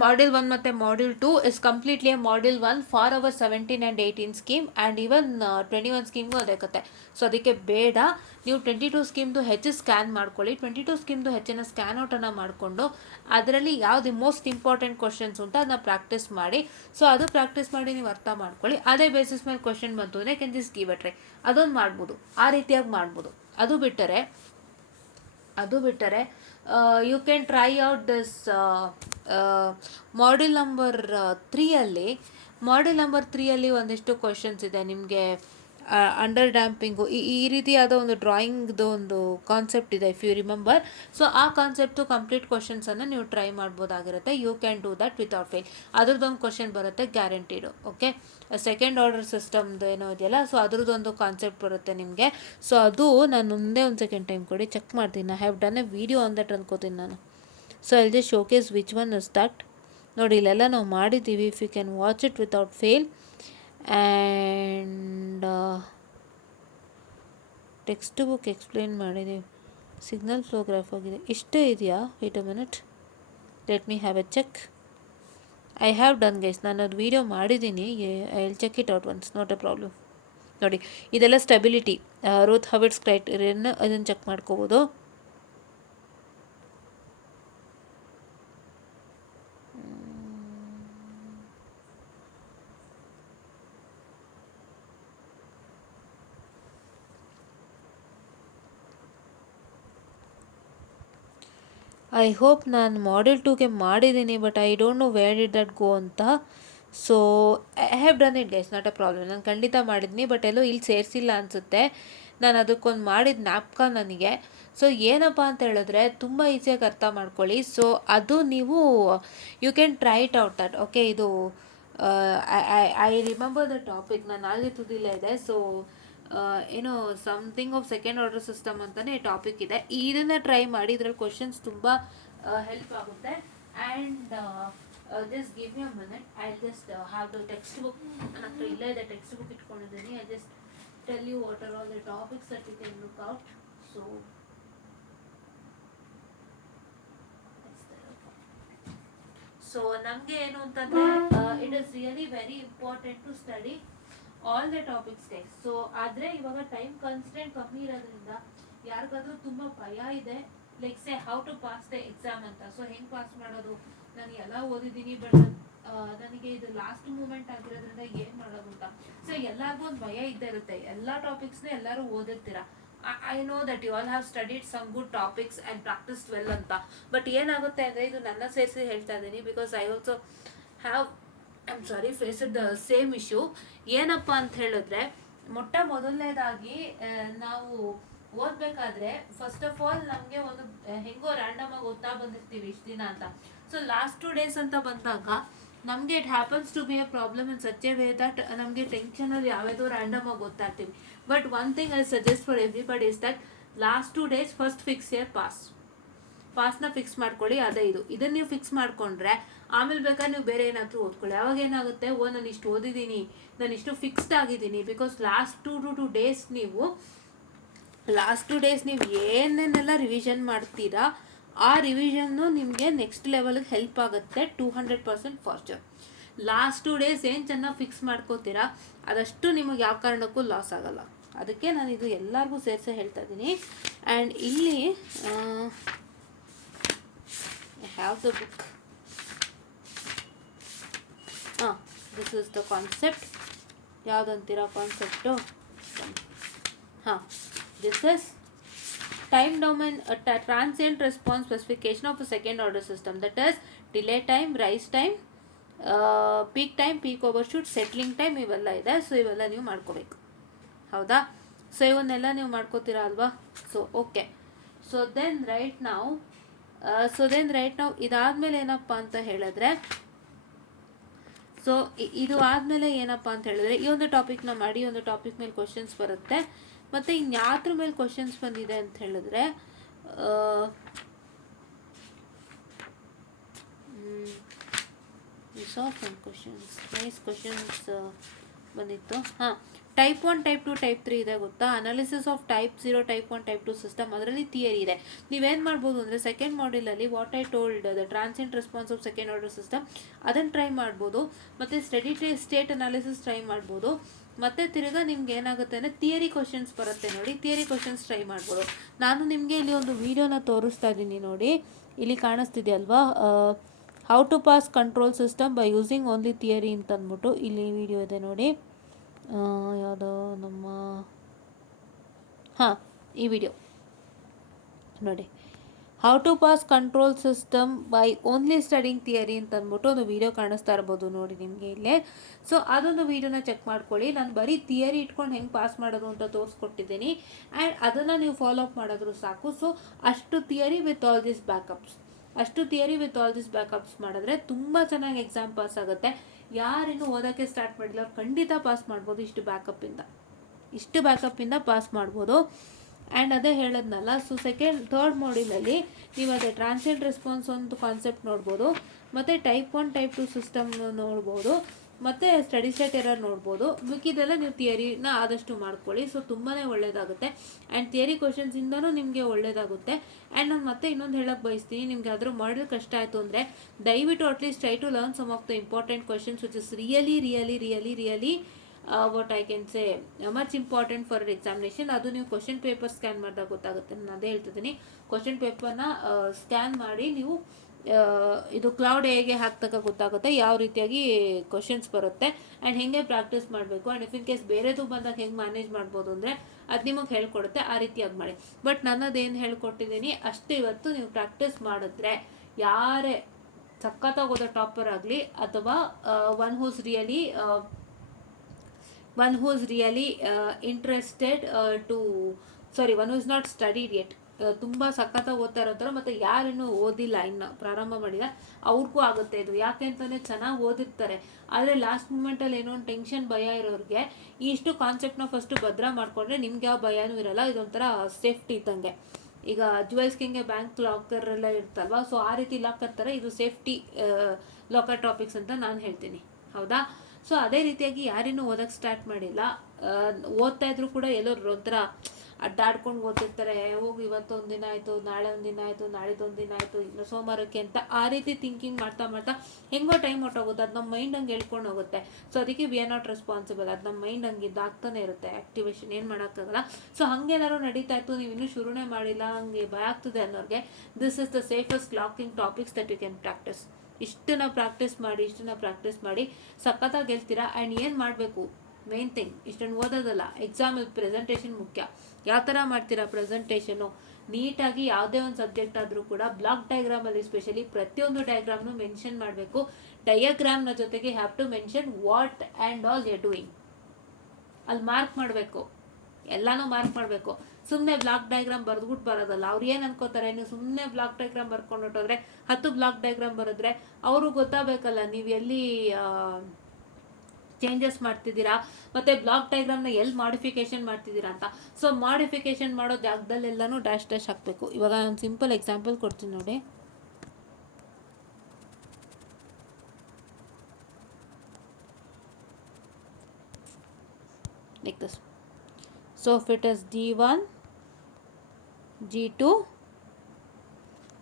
ಮಾಡ್ಯೂಲ್ 1 ಮತ್ತು module 2 is completely module 1 for our 17 and 18 scheme. And even 21 ಸ್ಕೀಮ್ಗೂ ಅದೇ ಕತೆ. ಸೊ ಅದಕ್ಕೆ ಬೇಡ, ನೀವು 22 ಸ್ಕೀಮ್ದು ಹೆಚ್ಚು ಸ್ಕ್ಯಾನ್ ಮಾಡ್ಕೊಳ್ಳಿ. 22 ಸ್ಕೀಮ್ದು ಹೆಚ್ಚಿನ ಸ್ಕ್ಯಾನ್ ಔಟನ್ನು ಮಾಡಿಕೊಂಡು ಅದರಲ್ಲಿ ಯಾವುದು ಮೋಸ್ಟ್ ಇಂಪಾರ್ಟೆಂಟ್ ಕ್ವಶನ್ಸ್ ಉಂಟು ಅದನ್ನ ಪ್ರಾಕ್ಟೀಸ್ ಮಾಡಿ. ಸೊ ಅದು ಪ್ರಾಕ್ಟೀಸ್ ಮಾಡಿ ನೀವು ಅರ್ಥ ಮಾಡ್ಕೊಳ್ಳಿ. ಅದೇ ಬೇಸಿಸ್ ಮೇಲೆ ಕ್ವಶನ್ ಬಂತು ಅಂದರೆ can just give a try. ಅದೊಂದು ಮಾಡ್ಬೋದು, ಆ ರೀತಿಯಾಗಿ ಮಾಡ್ಬೋದು. ಅದು ಬಿಟ್ಟರೆ you can try out this module number 3ಅಲ್ಲಿ. ಮಾಡ್ಯೂಲ್ ನಂಬರ್ 3ಅಲ್ಲಿ ಒಂದಿಷ್ಟು ಕ್ವಶನ್ಸ್ ಇದೆ ನಿಮಗೆ. ಅಂಡರ್ ಡ್ಯಾಂಪಿಂಗು ಈ ರೀತಿಯಾದ ಒಂದು ಡ್ರಾಯಿಂಗ್ದು ಒಂದು ಕಾನ್ಸೆಪ್ಟ್ ಇದೆ, ಇಫ್ ಯು ರಿಮೆಂಬರ್. ಸೊ ಆ ಕಾನ್ಸೆಪ್ಟು ಕಂಪ್ಲೀಟ್ ಕ್ವಶನ್ಸನ್ನು ನೀವು ಟ್ರೈ ಮಾಡ್ಬೋದಾಗಿರುತ್ತೆ. You can do that without fail. ಅದ್ರದ್ದೊಂದು ಕ್ವಶನ್ ಬರುತ್ತೆ ಗ್ಯಾರಂಟಿಡು. ಓಕೆ, ಸೆಕೆಂಡ್ ಆರ್ಡರ್ ಸಿಸ್ಟಮ್ದು ಏನೋ ಇದೆಯಲ್ಲ, ಸೊ ಅದ್ರದ್ದೊಂದು ಕಾನ್ಸೆಪ್ಟ್ ಬರುತ್ತೆ ನಿಮಗೆ. ಸೊ ಅದು ನಾನು ಮುಂದೆ ಒಂದು ಸೆಕೆಂಡ್ ಟೈಮ್ ಕೊಡಿ, ಚೆಕ್ ಮಾಡ್ತೀನಿ. I have done a video on that ಅನ್ಕೋತೀನಿ ನಾನು. So I'll just showcase which one is that. ನೋಡಿ, ಇಲ್ಲೆಲ್ಲ ನಾವು ಮಾಡಿದ್ದೀವಿ. If you can watch it without fail. And textbook explain ಮಾಡಿದ್ದೀವಿ. ಸಿಗ್ನಲ್ ಫ್ಲೋ ಗ್ರಾಫ್ ಆಗಿದೆ, ಇಷ್ಟೇ ಇದೆಯಾ? Wait a minute, let me have a check. I have done guys, ನಾನು ಅದು ವೀಡಿಯೋ ಮಾಡಿದ್ದೀನಿ. I will check it out once, not a problem. ನೋಡಿ, ಇದೆಲ್ಲ stability, Routh Hurwitz criterion, ಅದನ್ನು ಚೆಕ್ ಮಾಡ್ಕೋಬೋದು. ಐ ಹೋಪ್ ನಾನು ಮಾಡ್ಯೂಲ್ 2ಗೆ ಮಾಡಿದ್ದೀನಿ, but I don't know where did that go ಅಂತ. So I have done it guys, not a problem. ನಾನು ಖಂಡಿತ ಮಾಡಿದ್ದೀನಿ, ಬಟ್ ಎಲ್ಲೋ ಇಲ್ಲಿ ಸೇರಿಸಿಲ್ಲ ಅನಿಸುತ್ತೆ. ನಾನು ಅದಕ್ಕೊಂದು ಮಾಡಿದ ಜ್ಞಾಪಕ ನನಗೆ. ಸೊ ಏನಪ್ಪ ಅಂತ ಹೇಳಿದ್ರೆ, ತುಂಬ ಈಸಿಯಾಗಿ ಅರ್ಥ ಮಾಡ್ಕೊಳ್ಳಿ. ಸೊ ಅದು ನೀವು you can try it out that. Okay, ಇದು ಐ ರಿಮೆಂಬರ್ ದ ಟಾಪಿಕ್, ನಾನು ನಾಳೆ ತುದಿಲ್ಲ ಇದೆ. ಸೊ ಏನೋ something of second order system ಅಂತಲೇ ಟಾಪಿಕ್ ಇದೆ. ಇದನ್ನು ಟ್ರೈ ಮಾಡಿ, ಇದರಲ್ಲಿ ಕ್ವಶನ್ಸ್ ತುಂಬ ಹೆಲ್ಪ್ ಆಗುತ್ತೆ. And just give me a minute, I just have the textbook. ನನ್ನ ಹತ್ರ ಇಲ್ಲೇ ಇದೆ, ಟೆಕ್ಸ್ಟ್ ಬುಕ್ ಇಟ್ಕೊಂಡಿದ್ದೀನಿ. I just tell you what are all the topics that you can look out. So ನಮಗೆ ಏನು ಅಂತಂದರೆ, it is really very important to study all the topics guys. So ಆದರೆ ಇವಾಗ ಟೈಮ್ ಕನ್ಸ್ಟೆಂಟ್ ಕಮ್ಮಿ ಇರೋದ್ರಿಂದ ಯಾರಿಗಾದ್ರೂ ತುಂಬ ಭಯ ಇದೆ, like say how to pass the exam ಅಂತ. ಸೊ ಹೆಂಗೆ ಪಾಸ್ ಮಾಡೋದು, ನಾನು ಎಲ್ಲ ಓದಿದ್ದೀನಿ, ಬಟ್ ನನಗೆ ಇದು ಲಾಸ್ಟ್ ಮೂಮೆಂಟ್ ಆಗಿರೋದ್ರಿಂದ ಏನು ಮಾಡೋದು ಅಂತ. ಸೊ ಎಲ್ಲರಿಗೂ ಒಂದು ಭಯ ಇದ್ದೇ ಇರುತ್ತೆ. ಎಲ್ಲ ಟಾಪಿಕ್ಸ್ನ ಎಲ್ಲರೂ ಓದಿರ್ತೀರ. I know that you all have studied some good topics and practised well ಅಂತ. ಬಟ್ ಏನಾಗುತ್ತೆ ಅಂದರೆ, ಇದು ನನ್ನ ಸೇರಿಸಿ ಹೇಳ್ತಾ ಇದ್ದೀನಿ, because I also have faced the same issue. ಏನಪ್ಪ ಅಂತ ಹೇಳಿದ್ರೆ, ಮೊದಲನೇದಾಗಿ ನಾವು ಓದಬೇಕಾದ್ರೆ ಫಸ್ಟ್ ಆಫ್ ಆಲ್ ನಮಗೆ ಒಂದು ಹೆಂಗೋ ರ್ಯಾಂಡಮ್ ಆಗಿ ಓದ್ತಾ ಬಂದಿರ್ತೀವಿ ಇಷ್ಟು ದಿನ ಅಂತ. ಸೊ ಲಾಸ್ಟ್ 2 days ಅಂತ ಬಂದಾಗ ನಮಗೆ it happens to be a problem in such a way that ನಮಗೆ ಟೆನ್ಷನಲ್ಲಿ ಯಾವ್ಯಾವುದೋ ರ್ಯಾಂಡಮ್ ಆಗಿ ಓದ್ತಾ ಇರ್ತೀವಿ. But one thing I suggest for everybody is that last 2 days first fix your ಪಾಸ್ನ ಫಿಕ್ಸ್ ಮಾಡ್ಕೊಳ್ಳಿ. ಅದೇ ಇದನ್ನು ನೀವು ಫಿಕ್ಸ್ ಮಾಡಿಕೊಂಡ್ರೆ ಆಮೇಲೆ ಬೇಕಾದ್ರೆ ನೀವು ಬೇರೆ ಏನಾದರೂ ಓದ್ಕೊಳ್ಳಿ. ಅವಾಗ ಏನಾಗುತ್ತೆ, ನಾನು ಇಷ್ಟು ಓದಿದ್ದೀನಿ, ನಾನು ಇಷ್ಟು ಫಿಕ್ಸ್ಡ್ ಆಗಿದ್ದೀನಿ. ಬಿಕಾಸ್ ಲಾಸ್ಟ್ 2 days ನೀವು ಏನೇನೆಲ್ಲ ರಿವಿಷನ್ ಮಾಡ್ತೀರಾ, ಆ ರಿವಿಷನ್ನು ನಿಮಗೆ ನೆಕ್ಸ್ಟ್ ಲೆವೆಲ್ಗೆ ಹೆಲ್ಪ್ ಆಗುತ್ತೆ 200% ಫಾರ್ ಶೂರ್. ಲಾಸ್ಟ್ 2 days ಏನು ಚೆನ್ನಾಗಿ ಫಿಕ್ಸ್ ಮಾಡ್ಕೋತೀರಾ, ಅದಷ್ಟು ನಿಮಗೆ ಯಾವ ಕಾರಣಕ್ಕೂ ಲಾಸ್ ಆಗಲ್ಲ. ಅದಕ್ಕೆ ನಾನು ಇದು ಎಲ್ಲರಿಗೂ ಸೇರಿಸಿ ಹೇಳ್ತಾ ಇದ್ದೀನಿ. ಆ್ಯಂಡ್ ಇಲ್ಲಿ I have the book. This is the concept. ಯಾವುದಂತೀರಾ concept? This is time domain, transient response specification of a second order system, that is delay time, rise time, peak time, peak overshoot, settling time, ಇವೆಲ್ಲ ಇದೆ. So ಇವೆಲ್ಲ ನೀವು ಮಾಡ್ಕೋಬೇಕು, ಹೌದಾ? So ಇವನ್ನೆಲ್ಲ ನೀವು ಮಾಡ್ಕೋತೀರಾ ಅಲ್ವಾ? So okay. So then right ನಾವು ಇದಾದಮೇಲೆ ಏನಪ್ಪ ಅಂತ ಹೇಳಿದ್ರೆ, ಸೊ ಇದು ಆದಮೇಲೆ ಏನಪ್ಪ ಅಂತ ಹೇಳಿದ್ರೆ, ಈ ಒಂದು ಟಾಪಿಕ್ನ ಮಾಡಿ, ಒಂದು ಟಾಪಿಕ್ ಮೇಲೆ ಕ್ವಶನ್ಸ್ ಬರುತ್ತೆ. ಮತ್ತು ಇನ್ಯಾದ್ರ ಮೇಲೆ ಕ್ವಶನ್ಸ್ ಬಂದಿದೆ ಅಂತ ಹೇಳಿದ್ರೆ, ನೈಸ್ ಕ್ವಶನ್ಸ್ ಬಂದಿತ್ತು. ಟೈಪ್ 1, ಟೈಪ್ 2, ಟೈಪ್ 3 ಇದೆ ಗೊತ್ತಾ? Analysis of type 0, type 1, type 2 system, ಅದರಲ್ಲಿ ಥಿಯರಿ ಇದೆ. ನೀವೇನು ಮಾಡ್ಬೋದು ಅಂದರೆ, ಸೆಕೆಂಡ್ ಮಾಡ್ಯೂಲಲ್ಲಿ what I told the transient response of second order system, ಅದನ್ನು ಟ್ರೈ ಮಾಡ್ಬೋದು. ಮತ್ತು ಸ್ಟಡಿ ಸ್ಟೇಟ್ ಅನಾಲಿಸಿಸ್ ಟ್ರೈ ಮಾಡ್ಬೋದು. ಮತ್ತು ತಿರ್ಗಾ ನಿಮ್ಗೆ ಏನಾಗುತ್ತೆ ಅಂದರೆ ಥಿಯರಿ ಕ್ವಶನ್ಸ್ ಬರುತ್ತೆ ನೋಡಿ, ಥಿಯರಿ ಕ್ವಶನ್ಸ್ ಟ್ರೈ ಮಾಡ್ಬೋದು. ನಾನು ನಿಮಗೆ ಇಲ್ಲಿ ಒಂದು ವೀಡಿಯೋನ ತೋರಿಸ್ತಾ ಇದ್ದೀನಿ ನೋಡಿ, ಇಲ್ಲಿ ಕಾಣಿಸ್ತಿದೆಯಲ್ವಾ? How to pass control system by using only theory ಅಂತ ಅಂದ್ಬಿಟ್ಟು ಇಲ್ಲಿ ವಿಡಿಯೋ ಇದೆ ನೋಡಿ. ಯಾವುದೋ ನಮ್ಮ ಈ ವಿಡಿಯೋ ನೋಡಿ. How to pass control system by only studying theory ಅಂತ ಅಂದ್ಬಿಟ್ಟು ಒಂದು ವೀಡಿಯೋ ಕಾಣಿಸ್ತಾ ಇರ್ಬೋದು ನೋಡಿ ನಿಮಗೆ ಇಲ್ಲೇ. ಸೊ ಅದೊಂದು ವೀಡಿಯೋನ ಚೆಕ್ ಮಾಡ್ಕೊಳ್ಳಿ. ನಾನು ಬರೀ ಥಿಯರಿ ಇಟ್ಕೊಂಡು ಹೆಂಗೆ ಪಾಸ್ ಮಾಡೋದು ಅಂತ ತೋರಿಸ್ಕೊಟ್ಟಿದ್ದೀನಿ. ಆ್ಯಂಡ್ ಅದನ್ನು ನೀವು ಫಾಲೋ ಅಪ್ ಮಾಡಿದ್ರು ಸಾಕು. ಸೊ ಅಷ್ಟು theory with all this backups ಮಾಡಿದ್ರೆ ತುಂಬ ಚೆನ್ನಾಗಿ ಎಕ್ಸಾಮ್ ಪಾಸ್ ಆಗುತ್ತೆ. ಯಾರಿನ್ನೂ ಓದೋಕ್ಕೆ ಸ್ಟಾರ್ಟ್ ಮಾಡಿಲ್ಲ ಅವ್ರು ಖಂಡಿತ ಪಾಸ್ ಮಾಡ್ಬೋದು. ಇಷ್ಟು ಬ್ಯಾಕಪ್ಪಿಂದ ಪಾಸ್ ಮಾಡ್ಬೋದು. ಆ್ಯಂಡ್ ಅದೇ ಹೇಳೋದ್ನಲ್ಲ, ಸೊ ಥರ್ಡ್ ಮಾಡ್ಯೂಲಲ್ಲಿ ನೀವು ಅದೇ ಟ್ರಾನ್ಸಿಯೆಂಟ್ ರೆಸ್ಪಾನ್ಸ್ ಒಂದು ಕಾನ್ಸೆಪ್ಟ್ ನೋಡ್ಬೋದು, ಮತ್ತು ಟೈಪ್ 1 ಟೈಪ್ 2 ಸಿಸ್ಟಮ್ ನೋಡ್ಬೋದು, ಮತ್ತು ಸ್ಟಡಿ ಸ್ಟೇಟ್ ಎರರ್ ನೋಡ್ಬೋದು. ಮಿಕ್ಕಿದೆಲ್ಲ ನೀವು ಥಿಯರಿನ ಆದಷ್ಟು ಮಾಡ್ಕೊಳ್ಳಿ. ಸೊ ತುಂಬಾ ಒಳ್ಳೆಯದಾಗುತ್ತೆ. ಆ್ಯಂಡ್ ಥಿಯರಿ ಕ್ವಶನ್ಸಿಂದನೂ ನಿಮಗೆ ಒಳ್ಳೆಯದಾಗುತ್ತೆ. ಆ್ಯಂಡ್ ನಾನು ಮತ್ತೆ ಇನ್ನೊಂದು ಹೇಳಕ್ಕೆ ಬಯಸ್ತೀನಿ, ನಿಮಗೆ ಆದರೂ ಮಾಡಲ್ ಕಷ್ಟ ಆಯಿತು ಅಂದರೆ ದಯವಿಟ್ಟು at least try to learn some of the important questions which is really what I can say much important for examination. ಅದು ನೀವು ಕ್ವಶನ್ ಪೇಪರ್ ಸ್ಕ್ಯಾನ್ ಮಾಡಿದಾಗ ಗೊತ್ತಾಗುತ್ತೆ. ನಾನು ಅದೇ ಹೇಳ್ತಿದ್ದೀನಿ, ಕ್ವಶನ್ ಪೇಪರ್ನ ಸ್ಕ್ಯಾನ್ ಮಾಡಿ ನೀವು ಇದು ಕ್ಲೌಡ್ ಹೇಗೆ ಹಾಕ್ದಾಗ ಗೊತ್ತಾಗುತ್ತೆ ಯಾವ ರೀತಿಯಾಗಿ ಕ್ವಶನ್ಸ್ ಬರುತ್ತೆ ಆ್ಯಂಡ್ ಹೇಗೆ ಪ್ರಾಕ್ಟೀಸ್ ಮಾಡಬೇಕು. ಆ್ಯಂಡ್ ಇಫ್ ಇನ್ ಕೇಸ್ ಬೇರೆದು ಬಂದಾಗ ಹೆಂಗೆ ಮ್ಯಾನೇಜ್ ಮಾಡ್ಬೋದು ಅಂದರೆ ಅದು ನಿಮಗೆ ಹೇಳ್ಕೊಡುತ್ತೆ. ಆ ರೀತಿಯಾಗಿ ಮಾಡಿ. ಬಟ್ ನನ್ನದೇನು ಹೇಳ್ಕೊಟ್ಟಿದ್ದೀನಿ ಅಷ್ಟು ಇವತ್ತು ನೀವು ಪ್ರಾಕ್ಟೀಸ್ ಮಾಡಿದ್ರೆ ಯಾರೇ ಸಖತ್ತಾಗಿ ಓದೋ ಟಾಪರ್ ಆಗಲಿ ಅಥವಾ one whose really interested one whose not studied yet, ತುಂಬ ಸಖತ್ತಾಗಿ ಓದ್ತಾ ಇರೋಂಥವ್ರು ಮತ್ತು ಯಾರಿನ್ನೂ ಓದಿಲ್ಲ, ಇನ್ನು ಪ್ರಾರಂಭ ಮಾಡಿಲ್ಲ, ಅವ್ರಿಗೂ ಆಗುತ್ತೆ ಇದು. ಯಾಕೆ ಅಂತಂದರೆ ಚೆನ್ನಾಗಿ ಓದಿರ್ತಾರೆ, ಆದರೆ ಲಾಸ್ಟ್ ಮೂಮೆಂಟಲ್ಲಿ ಏನೋ ಒಂದು ಟೆನ್ಷನ್ ಭಯ ಇರೋರಿಗೆ ಇಷ್ಟು ಕಾನ್ಸೆಪ್ಟ್ನ ಫಸ್ಟು ಭದ್ರ ಮಾಡಿಕೊಂಡ್ರೆ ನಿಮ್ಗೆ ಯಾವ ಭಯನೂ ಇರೋಲ್ಲ. ಇದೊಂಥರ ಸೇಫ್ಟಿ ಇದ್ದಂಗೆ. ಈಗ ಜ್ಯುವೆಲ್ಸ್ಗೆ ಬ್ಯಾಂಕ್ ಲಾಕರ್ ಎಲ್ಲ ಇರ್ತಲ್ವ, ಸೊ ಆ ರೀತಿ ಲಾಕರ್ ಥರ ಇದು ಸೇಫ್ಟಿ ಲಾಕರ್ ಟಾಪಿಕ್ಸ್ ಅಂತ ನಾನು ಹೇಳ್ತೀನಿ. ಹೌದಾ? ಸೊ ಅದೇ ರೀತಿಯಾಗಿ ಯಾರಿನ್ನೂ ಓದೋಕ್ಕೆ ಸ್ಟಾರ್ಟ್ ಮಾಡಿಲ್ಲ, ಓದ್ತಾ ಇದ್ರು ಕೂಡ ಎಲ್ಲೋ ಒಂಥರ ಅಡ್ಡಾಡ್ಕೊಂಡು ಓದ್ತಿರ್ತಾರೆ. ಹೋಗಿ ಇವತ್ತೊಂದು ದಿನ ಆಯಿತು, ನಾಳೆ ಒಂದು ದಿನ ಆಯಿತು, ನಾಳಿದ್ದೊಂದು ದಿನ ಆಯಿತು, ಇನ್ನು ಸೋಮವಾರಕ್ಕೆ ಅಂತ ಆ ರೀತಿ ಥಿಂಕಿಂಗ್ ಮಾಡ್ತಾ ಹೆಂಗೋ ಟೈಮ್ ಹೊಟ್ಟೋಗುತ್ತೆ. ಅದು ನಮ್ಮ ಮೈಂಡ್ ಹಂಗೆ ಹೇಳ್ಕೊಂಡು ಹೋಗುತ್ತೆ. ಸೊ ಅದಕ್ಕೆ ವಿ ಆರ್ ನಾಟ್ ರೆಸ್ಪಾನ್ಸಿಬಲ್. ಅದು ನಮ್ಮ ಮೈಂಡ್ ಹಂಗೆ ಇದಾಗ್ತಾನೆ ಇರುತ್ತೆ, ಆ್ಯಕ್ಟಿವೇಶನ್ ಏನು ಮಾಡೋಕ್ಕಾಗಲ್ಲ. ಸೊ ಹಾಗೇನಾದ್ರು ನಡೀತಾ ಇತ್ತು, ನೀವು ಇನ್ನೂ ಶುರುನೇ ಮಾಡಿಲ್ಲ, ಹಂಗೆ ಭಯ ಆಗ್ತದೆ ಅನ್ನೋರಿಗೆ this is the safest locking topics that you can practise. ಇಷ್ಟನ್ನ ಪ್ರಾಕ್ಟೀಸ್ ಮಾಡಿ ಸಖತ್ತಾಗಿ ಗೆಲ್ತೀರಾ. ಆ್ಯಂಡ್ ಏನು ಮಾಡಬೇಕು, ಮೇನ್ ಥಿಂಗ್ ಇಷ್ಟನ್ನು ಓದೋದಲ್ಲ, ಎಕ್ಸಾಮಲ್ಲಿ ಪ್ರೆಸೆಂಟೇಷನ್ ಮುಖ್ಯ. ಯಾವ ಥರ ಮಾಡ್ತೀರಾ ಪ್ರೆಸೆಂಟೇಷನು? ನೀಟಾಗಿ ಯಾವುದೇ ಒಂದು ಸಬ್ಜೆಕ್ಟ್ ಆದರೂ ಕೂಡ ಬ್ಲಾಕ್ ಡಯಾಗ್ರಾಮಲ್ಲಿ ಸ್ಪೆಷಲಿ ಪ್ರತಿಯೊಂದು ಡಯಾಗ್ರಾಮ್ನು ಮೆನ್ಷನ್ ಮಾಡಬೇಕು. ಡಯಾಗ್ರಾಮ್ನ ಜೊತೆಗೆ have to mention what and all you are doing. ಅಲ್ಲಿ ಮಾರ್ಕ್ ಮಾಡಬೇಕು, ಎಲ್ಲನೂ ಮಾರ್ಕ್ ಮಾಡಬೇಕು. ಸುಮ್ಮನೆ ಬ್ಲಾಕ್ ಡಯಾಗ್ರಾಮ್ ಬರೆದ್ಬಿಟ್ಟು ಬರೋದಲ್ಲ. ಅವ್ರು ಏನು ಅನ್ಕೋತಾರೆ, ನೀವು ಸುಮ್ಮನೆ ಬ್ಲಾಕ್ ಡಯಾಗ್ರಾಮ್ ಬರ್ಕೊಂಡು ಹೊಟ್ಟೋದ್ರೆ 10 ಬ್ಲಾಕ್ ಡಯಾಗ್ರಾಮ್ ಬರೆದ್ರೆ ಅವರು ಗೊತ್ತಾಗಬೇಕಲ್ಲ ನೀವು ಎಲ್ಲಿ ಚೇಂಜಸ್ ಮಾಡ್ತಿದ್ದೀರಾ ಮತ್ತು ಬ್ಲಾಕ್ ಡಯಾಗ್ರಾಮ್ನ ಎಲ್ಲಿ ಮಾಡಿಫಿಕೇಶನ್ ಮಾಡ್ತಿದ್ದೀರಾ ಅಂತ. ಸೊ ಮಾಡಿಫಿಕೇಶನ್ ಮಾಡೋ ಜಾಗದಲ್ಲೆಲ್ಲನೂ ಡ್ಯಾಶ್ ಹಾಕಬೇಕು. ಇವಾಗ ನಾನು ಸಿಂಪಲ್ ಎಕ್ಸಾಂಪಲ್ ಕೊಡ್ತೀನಿ ನೋಡಿ. Like this. So if it is G1 G2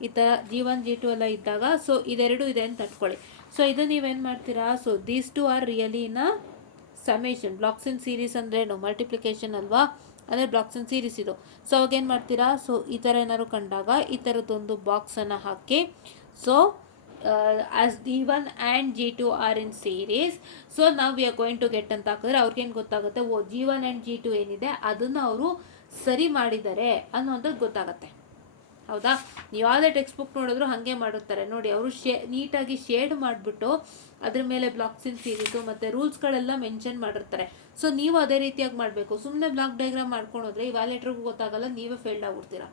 ಈ ಥರ G1 G2 ಎಲ್ಲ ಇದ್ದಾಗ, ಸೊ ಇದೆರಡು ಇದೆ ಅಂತ ತಟ್ಕೊಳ್ಳಿ. ಸೊ ಇದು ನೀವೇನು ಮಾಡ್ತೀರಾ, so these two are really in a summation. Blocks in series ಅಂದರೆ ಮಲ್ಟಿಪ್ಲಿಕೇಶನ್ ಅಲ್ವಾ, ಅಂದರೆ ಬ್ಲಾಕ್ಸ್ ಇನ್ ಸೀರೀಸ್ ಇದು. ಸೊ ಅವಾಗ ಏನು ಮಾಡ್ತೀರಾ, ಸೊ ಈ ಥರ ಏನಾದ್ರು ಕಂಡಾಗ ಈ ಥರದ್ದೊಂದು ಬಾಕ್ಸನ್ನು ಹಾಕಿ, so as D1 and G2 are in series, so now we are going to get ಅಂತ ಹಾಕಿದ್ರೆ ಅವ್ರಿಗೇನು ಗೊತ್ತಾಗುತ್ತೆ, G1 and G2 ಏನಿದೆ ಅದನ್ನು ಅವರು ಸರಿ ಮಾಡಿದ್ದಾರೆ ಅನ್ನೋಂಥದ್ದು ಗೊತ್ತಾಗುತ್ತೆ. ಹೌದಾ? ನೀವು ಯಾವುದೇ ಟೆಕ್ಸ್ಟ್ ಬುಕ್ ನೋಡಿದ್ರು ಹಾಗೆ ಮಾಡಿರ್ತಾರೆ ನೋಡಿ. ಅವರು ನೀಟಾಗಿ ಶೇಡ್ ಮಾಡಿಬಿಟ್ಟು ಅದ್ರ ಮೇಲೆ ಬ್ಲಾಕ್ಸ್ ಇನ್ ಸೀರೀಸು ಮತ್ತು ರೂಲ್ಸ್ಗಳೆಲ್ಲ ಮೆನ್ಷನ್ ಮಾಡಿರ್ತಾರೆ. ಸೊ ನೀವು ಅದೇ ರೀತಿಯಾಗಿ ಮಾಡಬೇಕು. ಸುಮ್ಮನೆ ಬ್ಲಾಕ್ ಡಯಾಗ್ರಾಮ್ ಮಾಡ್ಕೊಂಡು ಹೋದರೆ ಇವ್ಯಾಲ್ಯೂಯೇಟರ್ಗೂ ಗೊತ್ತಾಗಲ್ಲ, ನೀವೇ ಫೇಲ್ಡ್ ಆಗ್ಬಿಡ್ತೀರಾ.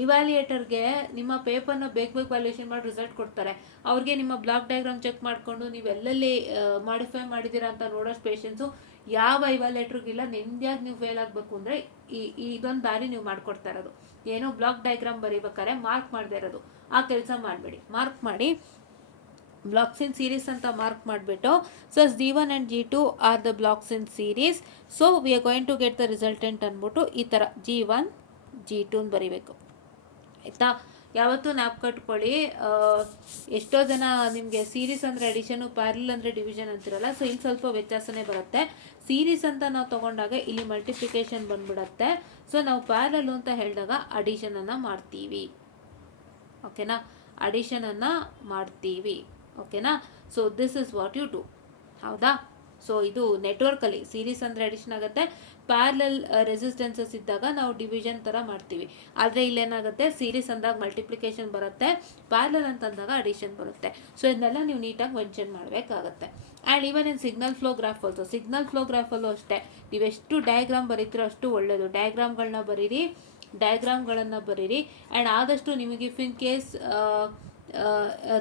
ಇವ್ಯಾಲ್ಯೂಯೇಟರ್ಗೆ ನಿಮ್ಮ ಪೇಪರ್ನ ಬೇಗ ವ್ಯಾಲ್ಯೂಯೇಷನ್ ಮಾಡಿ ರಿಸಲ್ಟ್ ಕೊಡ್ತಾರೆ. ಅವ್ರಿಗೆ ನಿಮ್ಮ ಬ್ಲಾಕ್ ಡಯಾಗ್ರಾಮ್ ಚೆಕ್ ಮಾಡಿಕೊಂಡು ನೀವು ಎಲ್ಲೆಲ್ಲಿ ಮಾಡಿಫೈ ಮಾಡಿದ್ದೀರಾ ಅಂತ ನೋಡೋಷ್ಟು ಪೇಷನ್ಸು ಯಾವ ಇವ್ಯಾಲ್ಯೂಯೇಟರ್ಗಿಲ್ಲ. ನೆಮ್ಮದಿಯಾಗಿ ನೀವು ಫೇಲ್ ಆಗಬೇಕು ಅಂದರೆ ಇದೊಂದು ದಾರಿ ನೀವು ಮಾಡಿಕೊಡ್ತಾ ಇರೋದು. ಏನೋ ಬ್ಲಾಕ್ ಡಯಾಗ್ರಾಮ್ ಬರೀಬೇಕಾದ್ರೆ ಮಾರ್ಕ್ ಮಾಡದೇ ಇರೋದು, ಆ ಕೆಲಸ ಮಾಡಬೇಡಿ. ಮಾರ್ಕ್ ಮಾಡಿ, ಬ್ಲಾಕ್ಸ್ ಇನ್ ಸೀರೀಸ್ ಅಂತ ಮಾರ್ಕ್ ಮಾಡಿಬಿಟ್ಟು, so G1 and G2 are the blocks in series, so we are going to get the resultant ಅಂದ್ಬಿಟ್ಟು ಈ ಥರ G1 G2 ಬರೀಬೇಕು. ಆಯಿತಾ? ಯಾವತ್ತೂ ನ್ಯಾಪ್ ಕಟ್ಕೊಳ್ಳಿ. ಎಷ್ಟೋ ಜನ ನಿಮಗೆ ಸೀರೀಸ್ ಅಂದರೆ ಅಡಿಷನು, ಪ್ಯಾರಲ್ ಅಂದರೆ ಡಿವಿಷನ್ ಅಂತಿರಲ್ಲ. ಸೊ ಇಲ್ಲಿ ಸ್ವಲ್ಪ ವ್ಯತ್ಯಾಸನೇ ಬರುತ್ತೆ. ಸೀರೀಸ್ ಅಂತ ನಾವು ತೊಗೊಂಡಾಗ ಇಲ್ಲಿ ಮಲ್ಟಿಪ್ಲಿಕೇಶನ್ ಬಂದ್ಬಿಡತ್ತೆ. ಸೊ ನಾವು ಪ್ಯಾರಲ್ ಅಂತ ಹೇಳಿದಾಗ ಅಡಿಷನನ್ನು ಮಾಡ್ತೀವಿ. ಓಕೆನಾ? ಅಡಿಷನನ್ನು ಮಾಡ್ತೀವಿ. ಓಕೆನಾ? So this is what you do. ಹೌದಾ? ಸೊ ಇದು ನೆಟ್ವರ್ಕಲ್ಲಿ ಸೀರೀಸ್ ಅಂದರೆ ಅಡಿಷನ್ ಆಗುತ್ತೆ, ಪ್ಯಾರಲಲ್ ರೆಸಿಸ್ಟೆನ್ಸಸ್ ಇದ್ದಾಗ ನಾವು ಡಿವಿಷನ್ ಥರ ಮಾಡ್ತೀವಿ. ಆದರೆ ಇಲ್ಲೇನಾಗುತ್ತೆ, ಸೀರೀಸ್ ಅಂದಾಗ ಮಲ್ಟಿಪ್ಲಿಕೇಶನ್ ಬರುತ್ತೆ, ಪ್ಯಾರಲಲ್ ಅಂತಂದಾಗ ಅಡಿಷನ್ ಬರುತ್ತೆ. ಸೊ ಇದನ್ನೆಲ್ಲ ನೀವು ನೀಟಾಗಿ ಮೆನ್ಷನ್ ಮಾಡಬೇಕಾಗತ್ತೆ. And even in signal flow graph also, signal flow ಗ್ರಾಫಲ್ಲೂ ಅಷ್ಟೇ ನೀವೆಷ್ಟು ಡಯಾಗ್ರಾಮ್ ಬರೀತೀರೋ ಅಷ್ಟು ಒಳ್ಳೆಯದು. ಡಯಾಗ್ರಾಮ್ಗಳನ್ನ ಬರೀರಿ, ಆ್ಯಂಡ್ ಆದಷ್ಟು ನಿಮಗೆ ಇಫ್ ಇನ್ ಕೇಸ್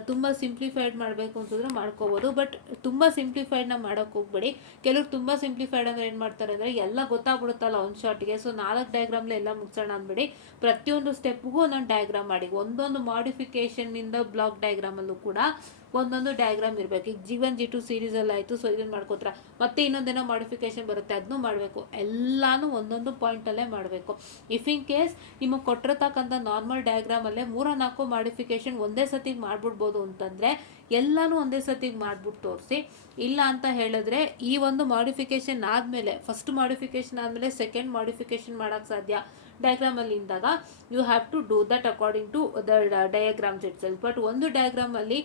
ತುಂಬ ಸಿಂಪ್ಲಿಫೈಡ್ ಮಾಡಬೇಕು ಅಂತಂದರೆ ಮಾಡ್ಕೋಬೋದು. ಬಟ್ ತುಂಬ ಸಿಂಪ್ಲಿಫೈಡ್ನ ಮಾಡೋಕ್ಕೆ ಹೋಗ್ಬೇಡಿ. ಕೆಲವ್ರು ತುಂಬ ಸಿಂಪ್ಲಿಫೈಡ್ ಅಂದರೆ ಏನು ಮಾಡ್ತಾರೆ ಅಂದರೆ ಎಲ್ಲ ಗೊತ್ತಾಗ್ಬಿಡುತ್ತಲ್ಲ ಒಂದು ಶಾರ್ಟ್ಗೆ, ಸೊ 4 ಡಯಾಗ್ರಾಮ್ಲೆ ಎಲ್ಲ ಮುಗಿಸೋಣ ಅಂದ್ಬಿಡಿ. ಪ್ರತಿಯೊಂದು ಸ್ಟೆಪ್ಗೂ ಒಂದೊಂದು ಡಯಾಗ್ರಾಮ್ ಮಾಡಿ. ಒಂದೊಂದು ಮಾಡಿಫಿಕೇಷನ್ನಿಂದ ಬ್ಲಾಕ್ ಡಯಾಗ್ರಾಮಲ್ಲೂ ಕೂಡ ಒಂದೊಂದು ಡಯಾಗ್ರಾಮ್ ಇರಬೇಕು. ಈಗ G1 G2 ಸೀರೀಸಲ್ಲಿ ಆಯಿತು, ಸೊ ಇದನ್ನು ಮಾಡ್ಕೋತ್ರ ಮತ್ತೆ ಇನ್ನೊಂದೇನೋ ಮಾಡಿಫಿಕೇಶನ್ ಬರುತ್ತೆ, ಅದನ್ನೂ ಮಾಡಬೇಕು. ಎಲ್ಲನೂ ಒಂದೊಂದು ಪಾಯಿಂಟಲ್ಲೇ ಮಾಡಬೇಕು. ಇಫ್ ಇನ್ ಕೇಸ್ ನಿಮಗೆ ಕೊಟ್ಟಿರತಕ್ಕಂಥ ನಾರ್ಮಲ್ ಡಯಾಗ್ರಾಮಲ್ಲೇ 3-4 ಮಾಡಿಫಿಕೇಶನ್ ಒಂದೇ ಸತಿಗೆ ಮಾಡಿಬಿಡ್ಬೋದು ಅಂತಂದರೆ ಎಲ್ಲನೂ ಒಂದೇ ಸತಿಗೆ ಮಾಡಿಬಿಟ್ಟು ತೋರಿಸಿ. ಇಲ್ಲ ಅಂತ ಹೇಳಿದ್ರೆ ಈ ಒಂದು ಮಾಡಿಫಿಕೇಶನ್ ಆದಮೇಲೆ, ಫಸ್ಟ್ ಮಾಡಿಫಿಕೇಶನ್ ಆದಮೇಲೆ ಸೆಕೆಂಡ್ ಮಾಡಿಫಿಕೇಶನ್ ಮಾಡೋಕ್ಕೆ ಸಾಧ್ಯ ಡಯಾಗ್ರಾಮಲ್ಲಿ ಇಂದಾಗ. You have to do that according to the diagrams itself. But ಒಂದು ಡಯಾಗ್ರಾಮಲ್ಲಿ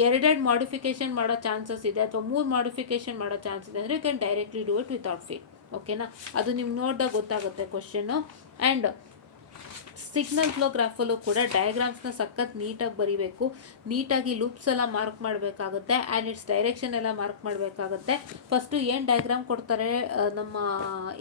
2 ಮಾಡಿಫಿಕೇಶನ್ ಮಾಡೋ ಚಾನ್ಸಸ್ ಇದೆ ಅಥವಾ 3 ಮಾಡಿಫಿಕೇಶನ್ ಮಾಡೋ ಚಾನ್ಸ್ ಇದೆ ಅಂದರೆ you can directly do it without fail. ಓಕೆನಾ, ಅದು ನಿಮ್ಗೆ ನೋಡಿದಾಗ ಗೊತ್ತಾಗುತ್ತೆ ಕ್ವಶನ್ನು. ಆ್ಯಂಡ್ ಸಿಗ್ನಲ್ ಫ್ಲೋ ಗ್ರಾಫಲ್ಲೂ ಕೂಡ ಡಯಾಗ್ರಾಮ್ಸ್ನ ಸಖತ್ ನೀಟಾಗಿ ಬರೀಬೇಕು. ನೀಟಾಗಿ ಲೂಪ್ಸ್ ಎಲ್ಲ ಮಾರ್ಕ್ ಮಾಡಬೇಕಾಗುತ್ತೆ, ಆ್ಯಂಡ್ ಇಟ್ಸ್ ಡೈರೆಕ್ಷನ್ ಎಲ್ಲ ಮಾರ್ಕ್ ಮಾಡಬೇಕಾಗುತ್ತೆ. ಫಸ್ಟು ಏನು ಡಯಾಗ್ರಾಮ್ ಕೊಡ್ತಾರೆ ನಮ್ಮ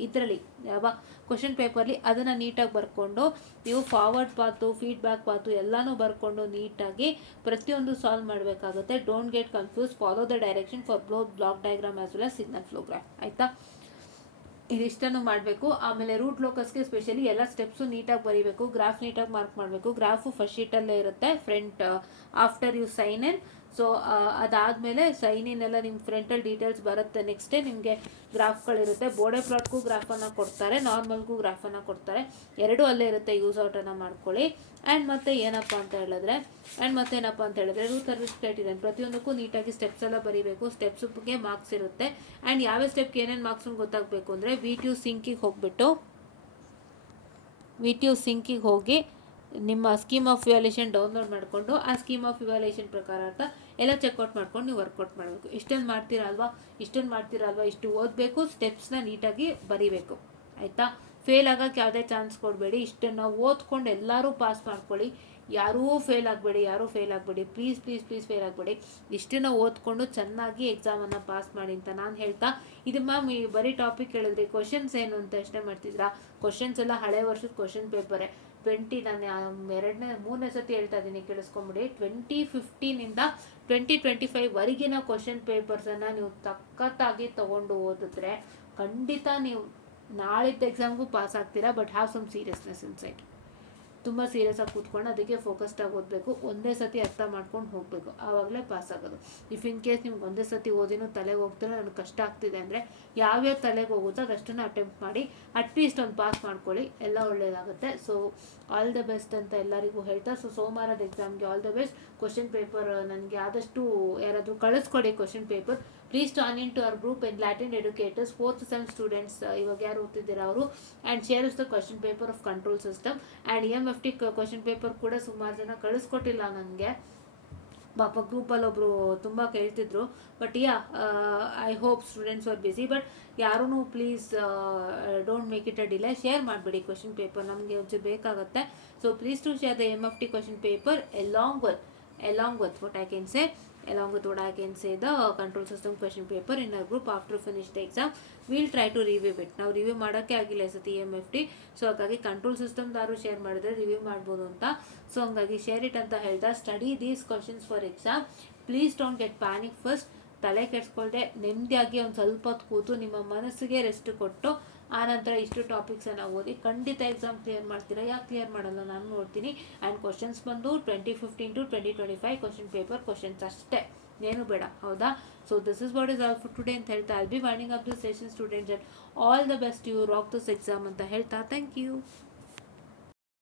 ಇದರಲ್ಲಿ ಯಾವ ಕ್ವಶನ್ ಪೇಪರ್ಲಿ, ಅದನ್ನು ನೀಟಾಗಿ ಬರ್ಕೊಂಡು ನೀವು ಫಾರ್ವರ್ಡ್ ಪಾತು, ಫೀಡ್ಬ್ಯಾಕ್ ಪಾತು ಎಲ್ಲನೂ ಬರ್ಕೊಂಡು ನೀಟಾಗಿ ಪ್ರತಿಯೊಂದು ಸಾಲ್ವ್ ಮಾಡಬೇಕಾಗುತ್ತೆ. Don't get confuse, follow the direction for block diagram as well as signal flow graph. ಆಯಿತಾ, ಇದಿಷ್ಟನ್ನು ಮಾಡಬೇಕು. ಆಮೇಲೆ ರೂಟ್ ಲೋಕಸ್ಗೆ ಸ್ಪೆಷಲಿ ಎಲ್ಲ ಸ್ಟೆಪ್ಸು ನೀಟಾಗಿ ಬರೀಬೇಕು. ಗ್ರಾಫ್ ನೀಟಾಗಿ ಮಾರ್ಕ್ ಮಾಡಬೇಕು. ಗ್ರಾಫು ಫಸ್ಟ್ ಶೀಟಲ್ಲೇ ಇರುತ್ತೆ front after you sign in. So ಅದಾದಮೇಲೆ ಸೈನ್ ಇನ್ ಎಲ್ಲ ನಿಮ್ಮ ಫ್ರಂಟಲ್ಲಿ ಡೀಟೇಲ್ಸ್ ಬರುತ್ತೆ. ನೆಕ್ಸ್ಟೇ ನಿಮಗೆ ಗ್ರಾಫ್ಗಳಿರುತ್ತೆ. ಬೋರ್ಡೆ ಪ್ಲಾಟ್ಗೂ ಗ್ರಾಫನ್ನು ಕೊಡ್ತಾರೆ, ನಾರ್ಮಲ್ಗೂ ಗ್ರಾಫನ್ನು ಕೊಡ್ತಾರೆ, ಎರಡೂ ಅಲ್ಲೇ ಇರುತ್ತೆ. ಯೂಸ್ ಔಟನ್ನು ಮಾಡ್ಕೊಳ್ಳಿ. ಆ್ಯಂಡ್ ಮತ್ತೆ ಏನಪ್ಪ ಅಂತ ಹೇಳಿದ್ರೆ ರೂಟ್ ಸರ್ವಿಸ್ ಕ್ರೈಟೀರಿಯನ್ ಪ್ರತಿಯೊಂದಕ್ಕೂ ನೀಟಾಗಿ ಸ್ಟೆಪ್ಸ್ ಎಲ್ಲ ಬರೀಬೇಕು. ಸ್ಟೆಪ್ಸ್ಗೆ ಮಾರ್ಕ್ಸ್ ಇರುತ್ತೆ. ಆ್ಯಂಡ್ ಯಾವ ಸ್ಟೆಪ್ಗೆ ಏನೇನು ಮಾರ್ಕ್ಸ್ ಗೊತ್ತಾಗಬೇಕು ಅಂದರೆ VTU ಸಿಂಕಿಗೆ ಹೋಗಿ ನಿಮ್ಮ ಸ್ಕೀಮ್ ಆಫ್ ಇವ್ಯಾಲ್ಯೂಯೇಷನ್ ಡೌನ್ಲೋಡ್ ಮಾಡಿಕೊಂಡು ಆ ಸ್ಕೀಮ್ ಆಫ್ ಇವ್ಯಾಲ್ಯೂಯೇಷನ್ ಪ್ರಕಾರ ಅಂತ ಎಲ್ಲ ಚೆಕ್ಔಟ್ ಮಾಡ್ಕೊಂಡು ನೀವು ವರ್ಕೌಟ್ ಮಾಡಬೇಕು. ಇಷ್ಟೊಂದು ಮಾಡ್ತೀರಾ ಅಲ್ವಾ, ಇಷ್ಟು ಓದಬೇಕು, ಸ್ಟೆಪ್ಸ್ನ ನೀಟಾಗಿ ಬರೀಬೇಕು. ಆಯಿತಾ, ಫೇಲ್ ಆಗೋಕ್ಕೆ ಯಾವುದೇ ಚಾನ್ಸ್ ಕೊಡಬೇಡಿ. ಇಷ್ಟನ್ನು ಓದ್ಕೊಂಡು ಎಲ್ಲರೂ ಪಾಸ್ ಮಾಡ್ಕೊಳ್ಳಿ. ಯಾರೂ ಫೇಲ್ ಆಗಬೇಡಿ, ಪ್ಲೀಸ್ ಫೇಲ್ ಆಗಬೇಡಿ. ಇಷ್ಟನ್ನು ಓದ್ಕೊಂಡು ಚೆನ್ನಾಗಿ ಎಕ್ಸಾಮನ್ನು ಪಾಸ್ ಮಾಡಿ ಅಂತ ನಾನು ಹೇಳ್ತಾ, ಇದು ಮ್ಯಾಮ್ ಈ ಬರೀ ಟಾಪಿಕ್ ಹೇಳಿದ್ರಿ, ಕ್ವಶನ್ಸ್ ಏನು ಅಂತ ಯೋಚನೆ ಮಾಡ್ತಿದ್ರಾ? ಕ್ವಶನ್ಸ್ ಎಲ್ಲ ಹಳೆ ವರ್ಷದ ಕ್ವಶನ್ ಪೇಪರೇ. ನಾನು 3ನೇ ಸತಿ ಹೇಳ್ತಾ ಇದ್ದೀನಿ, ಕೇಳಿಸ್ಕೊಂಬಿಡಿ. 2015 2025ವರೆಗಿನ ಕ್ವಶನ್ ಪೇಪರ್ಸನ್ನು ನೀವು ಸಖತ್ತಾಗಿ ತೊಗೊಂಡು ಓದಿದ್ರೆ ಖಂಡಿತ ನೀವು ನಾಳಿದ್ದ ಎಕ್ಸಾಮ್ಗೂ ಪಾಸ್ ಆಗ್ತೀರಾ. But have some seriousness inside. ತುಂಬ ಸೀರಿಯಸ್ಸಾಗಿ ಕೂತ್ಕೊಂಡು ಅದಕ್ಕೆ ಫೋಕಸ್ಡಾಗಿ ಓದಬೇಕು. ಒಂದೇ ಸತಿ ಅರ್ಥ ಮಾಡ್ಕೊಂಡು ಹೋಗಬೇಕು, ಆವಾಗಲೇ ಪಾಸ್ ಆಗೋದು. ಇಫ್ ಇನ್ ಕೇಸ್ ನಿಮ್ಗೆ ಒಂದೇ ಸತಿ ಓದಿನೂ ತಲೆಗೆ ಹೋಗ್ತಿರೋ ನನಗೆ ಕಷ್ಟ ಆಗ್ತಿದೆ ಅಂದರೆ ಯಾವ್ಯಾವ ತಲೆಗೆ ಹೋಗುತ್ತೋ ಅದಷ್ಟನ್ನು ಅಟೆಂಪ್ಟ್ ಮಾಡಿ ಅಟ್ಲೀಸ್ಟ್ ಒಂದು ಪಾಸ್ ಮಾಡ್ಕೊಳ್ಳಿ, ಎಲ್ಲ ಒಳ್ಳೆಯದಾಗುತ್ತೆ. ಸೊ ಆಲ್ ದ ಬೆಸ್ಟ್ ಅಂತ ಎಲ್ಲರಿಗೂ ಹೇಳ್ತಾ, ಸೊ ಸೋಮವಾರದ ಎಕ್ಸಾಮ್ಗೆ all the best. Question paper ನನಗೆ ಆದಷ್ಟು ಯಾರಾದರೂ ಕಳಿಸ್ಕೊಡಿ question paper. Please join into our group enlightened educators 4th sem students. ಇವಾಗ ಯಾರು ಓದ್ತಿದ್ದೀರಾ ಅವರು. And share is the question paper of control system. And EMFT question paper ಕೂಡ ಸುಮಾರು ಜನ ಕಳಿಸ್ಕೊಟ್ಟಿಲ್ಲ ನನಗೆ. ಪಾಪ ಗ್ರೂಪಲ್ಲಿ ಒಬ್ಬರು ತುಂಬ ಕೇಳ್ತಿದ್ರು. But I hope students are busy. But ಯಾರೂ please don't make it a delay. Share ಮಾಡಿಬಿಡಿ ಕ್ವಶನ್ ಪೇಪರ್, ನಮಗೆ ಒಂಚೂರು ಬೇಕಾಗುತ್ತೆ. So please to share the EMFT question paper along with what I can say the control system question paper in our group. After finish the exam we'll try to review it. ನಾವು review ಮಾಡೋಕ್ಕೆ ಆಗಿಲ್ಲ ಸತಿ EMFT. So ಹಾಗಾಗಿ control ಸಿಸ್ಟಮ್ದಾರು share ಮಾಡಿದ್ರೆ review ಮಾಡ್ಬೋದು ಅಂತ. So ಹಂಗಾಗಿ share it ಅಂತ ಹೇಳ್ತಾ, study these questions for exam. Please don't get panic. First ತಲೆ ಕೆಡಿಸ್ಕೊಳ್ದೆ ನೆಮ್ಮದಿಯಾಗಿ ಒಂದು ಸ್ವಲ್ಪ ಹೊತ್ತು ಕೂತು ನಿಮ್ಮ ಮನಸ್ಸಿಗೆ ರೆಸ್ಟ್ ಕೊಟ್ಟು ಆನಂತರ ಇಷ್ಟು ಟಾಪಿಕ್ಸನ್ನು ಓದಿ ಖಂಡಿತ ಎಕ್ಸಾಮ್ ಕ್ಲಿಯರ್ ಮಾಡ್ತೀರಾ. ಯಾಕೆ ಕ್ಲಿಯರ್ ಮಾಡಲ್ಲ ನಾನು ನೋಡ್ತೀನಿ. ಆ್ಯಂಡ್ ಕ್ವಶನ್ಸ್ ಬಂದು 2015 to 2025 ಕ್ವಶನ್ ಪೇಪರ್ ಕ್ವಶನ್ಸ್ ಅಷ್ಟೇ, ಏನು ಬೇಡ, ಹೌದಾ? So this is what is all for today ಅಂತ ಹೇಳ್ತಾ I'll be winding up this session students. All the best, you rock this exam ಅಂತ ಹೇಳ್ತಾ ಥ್ಯಾಂಕ್ ಯು.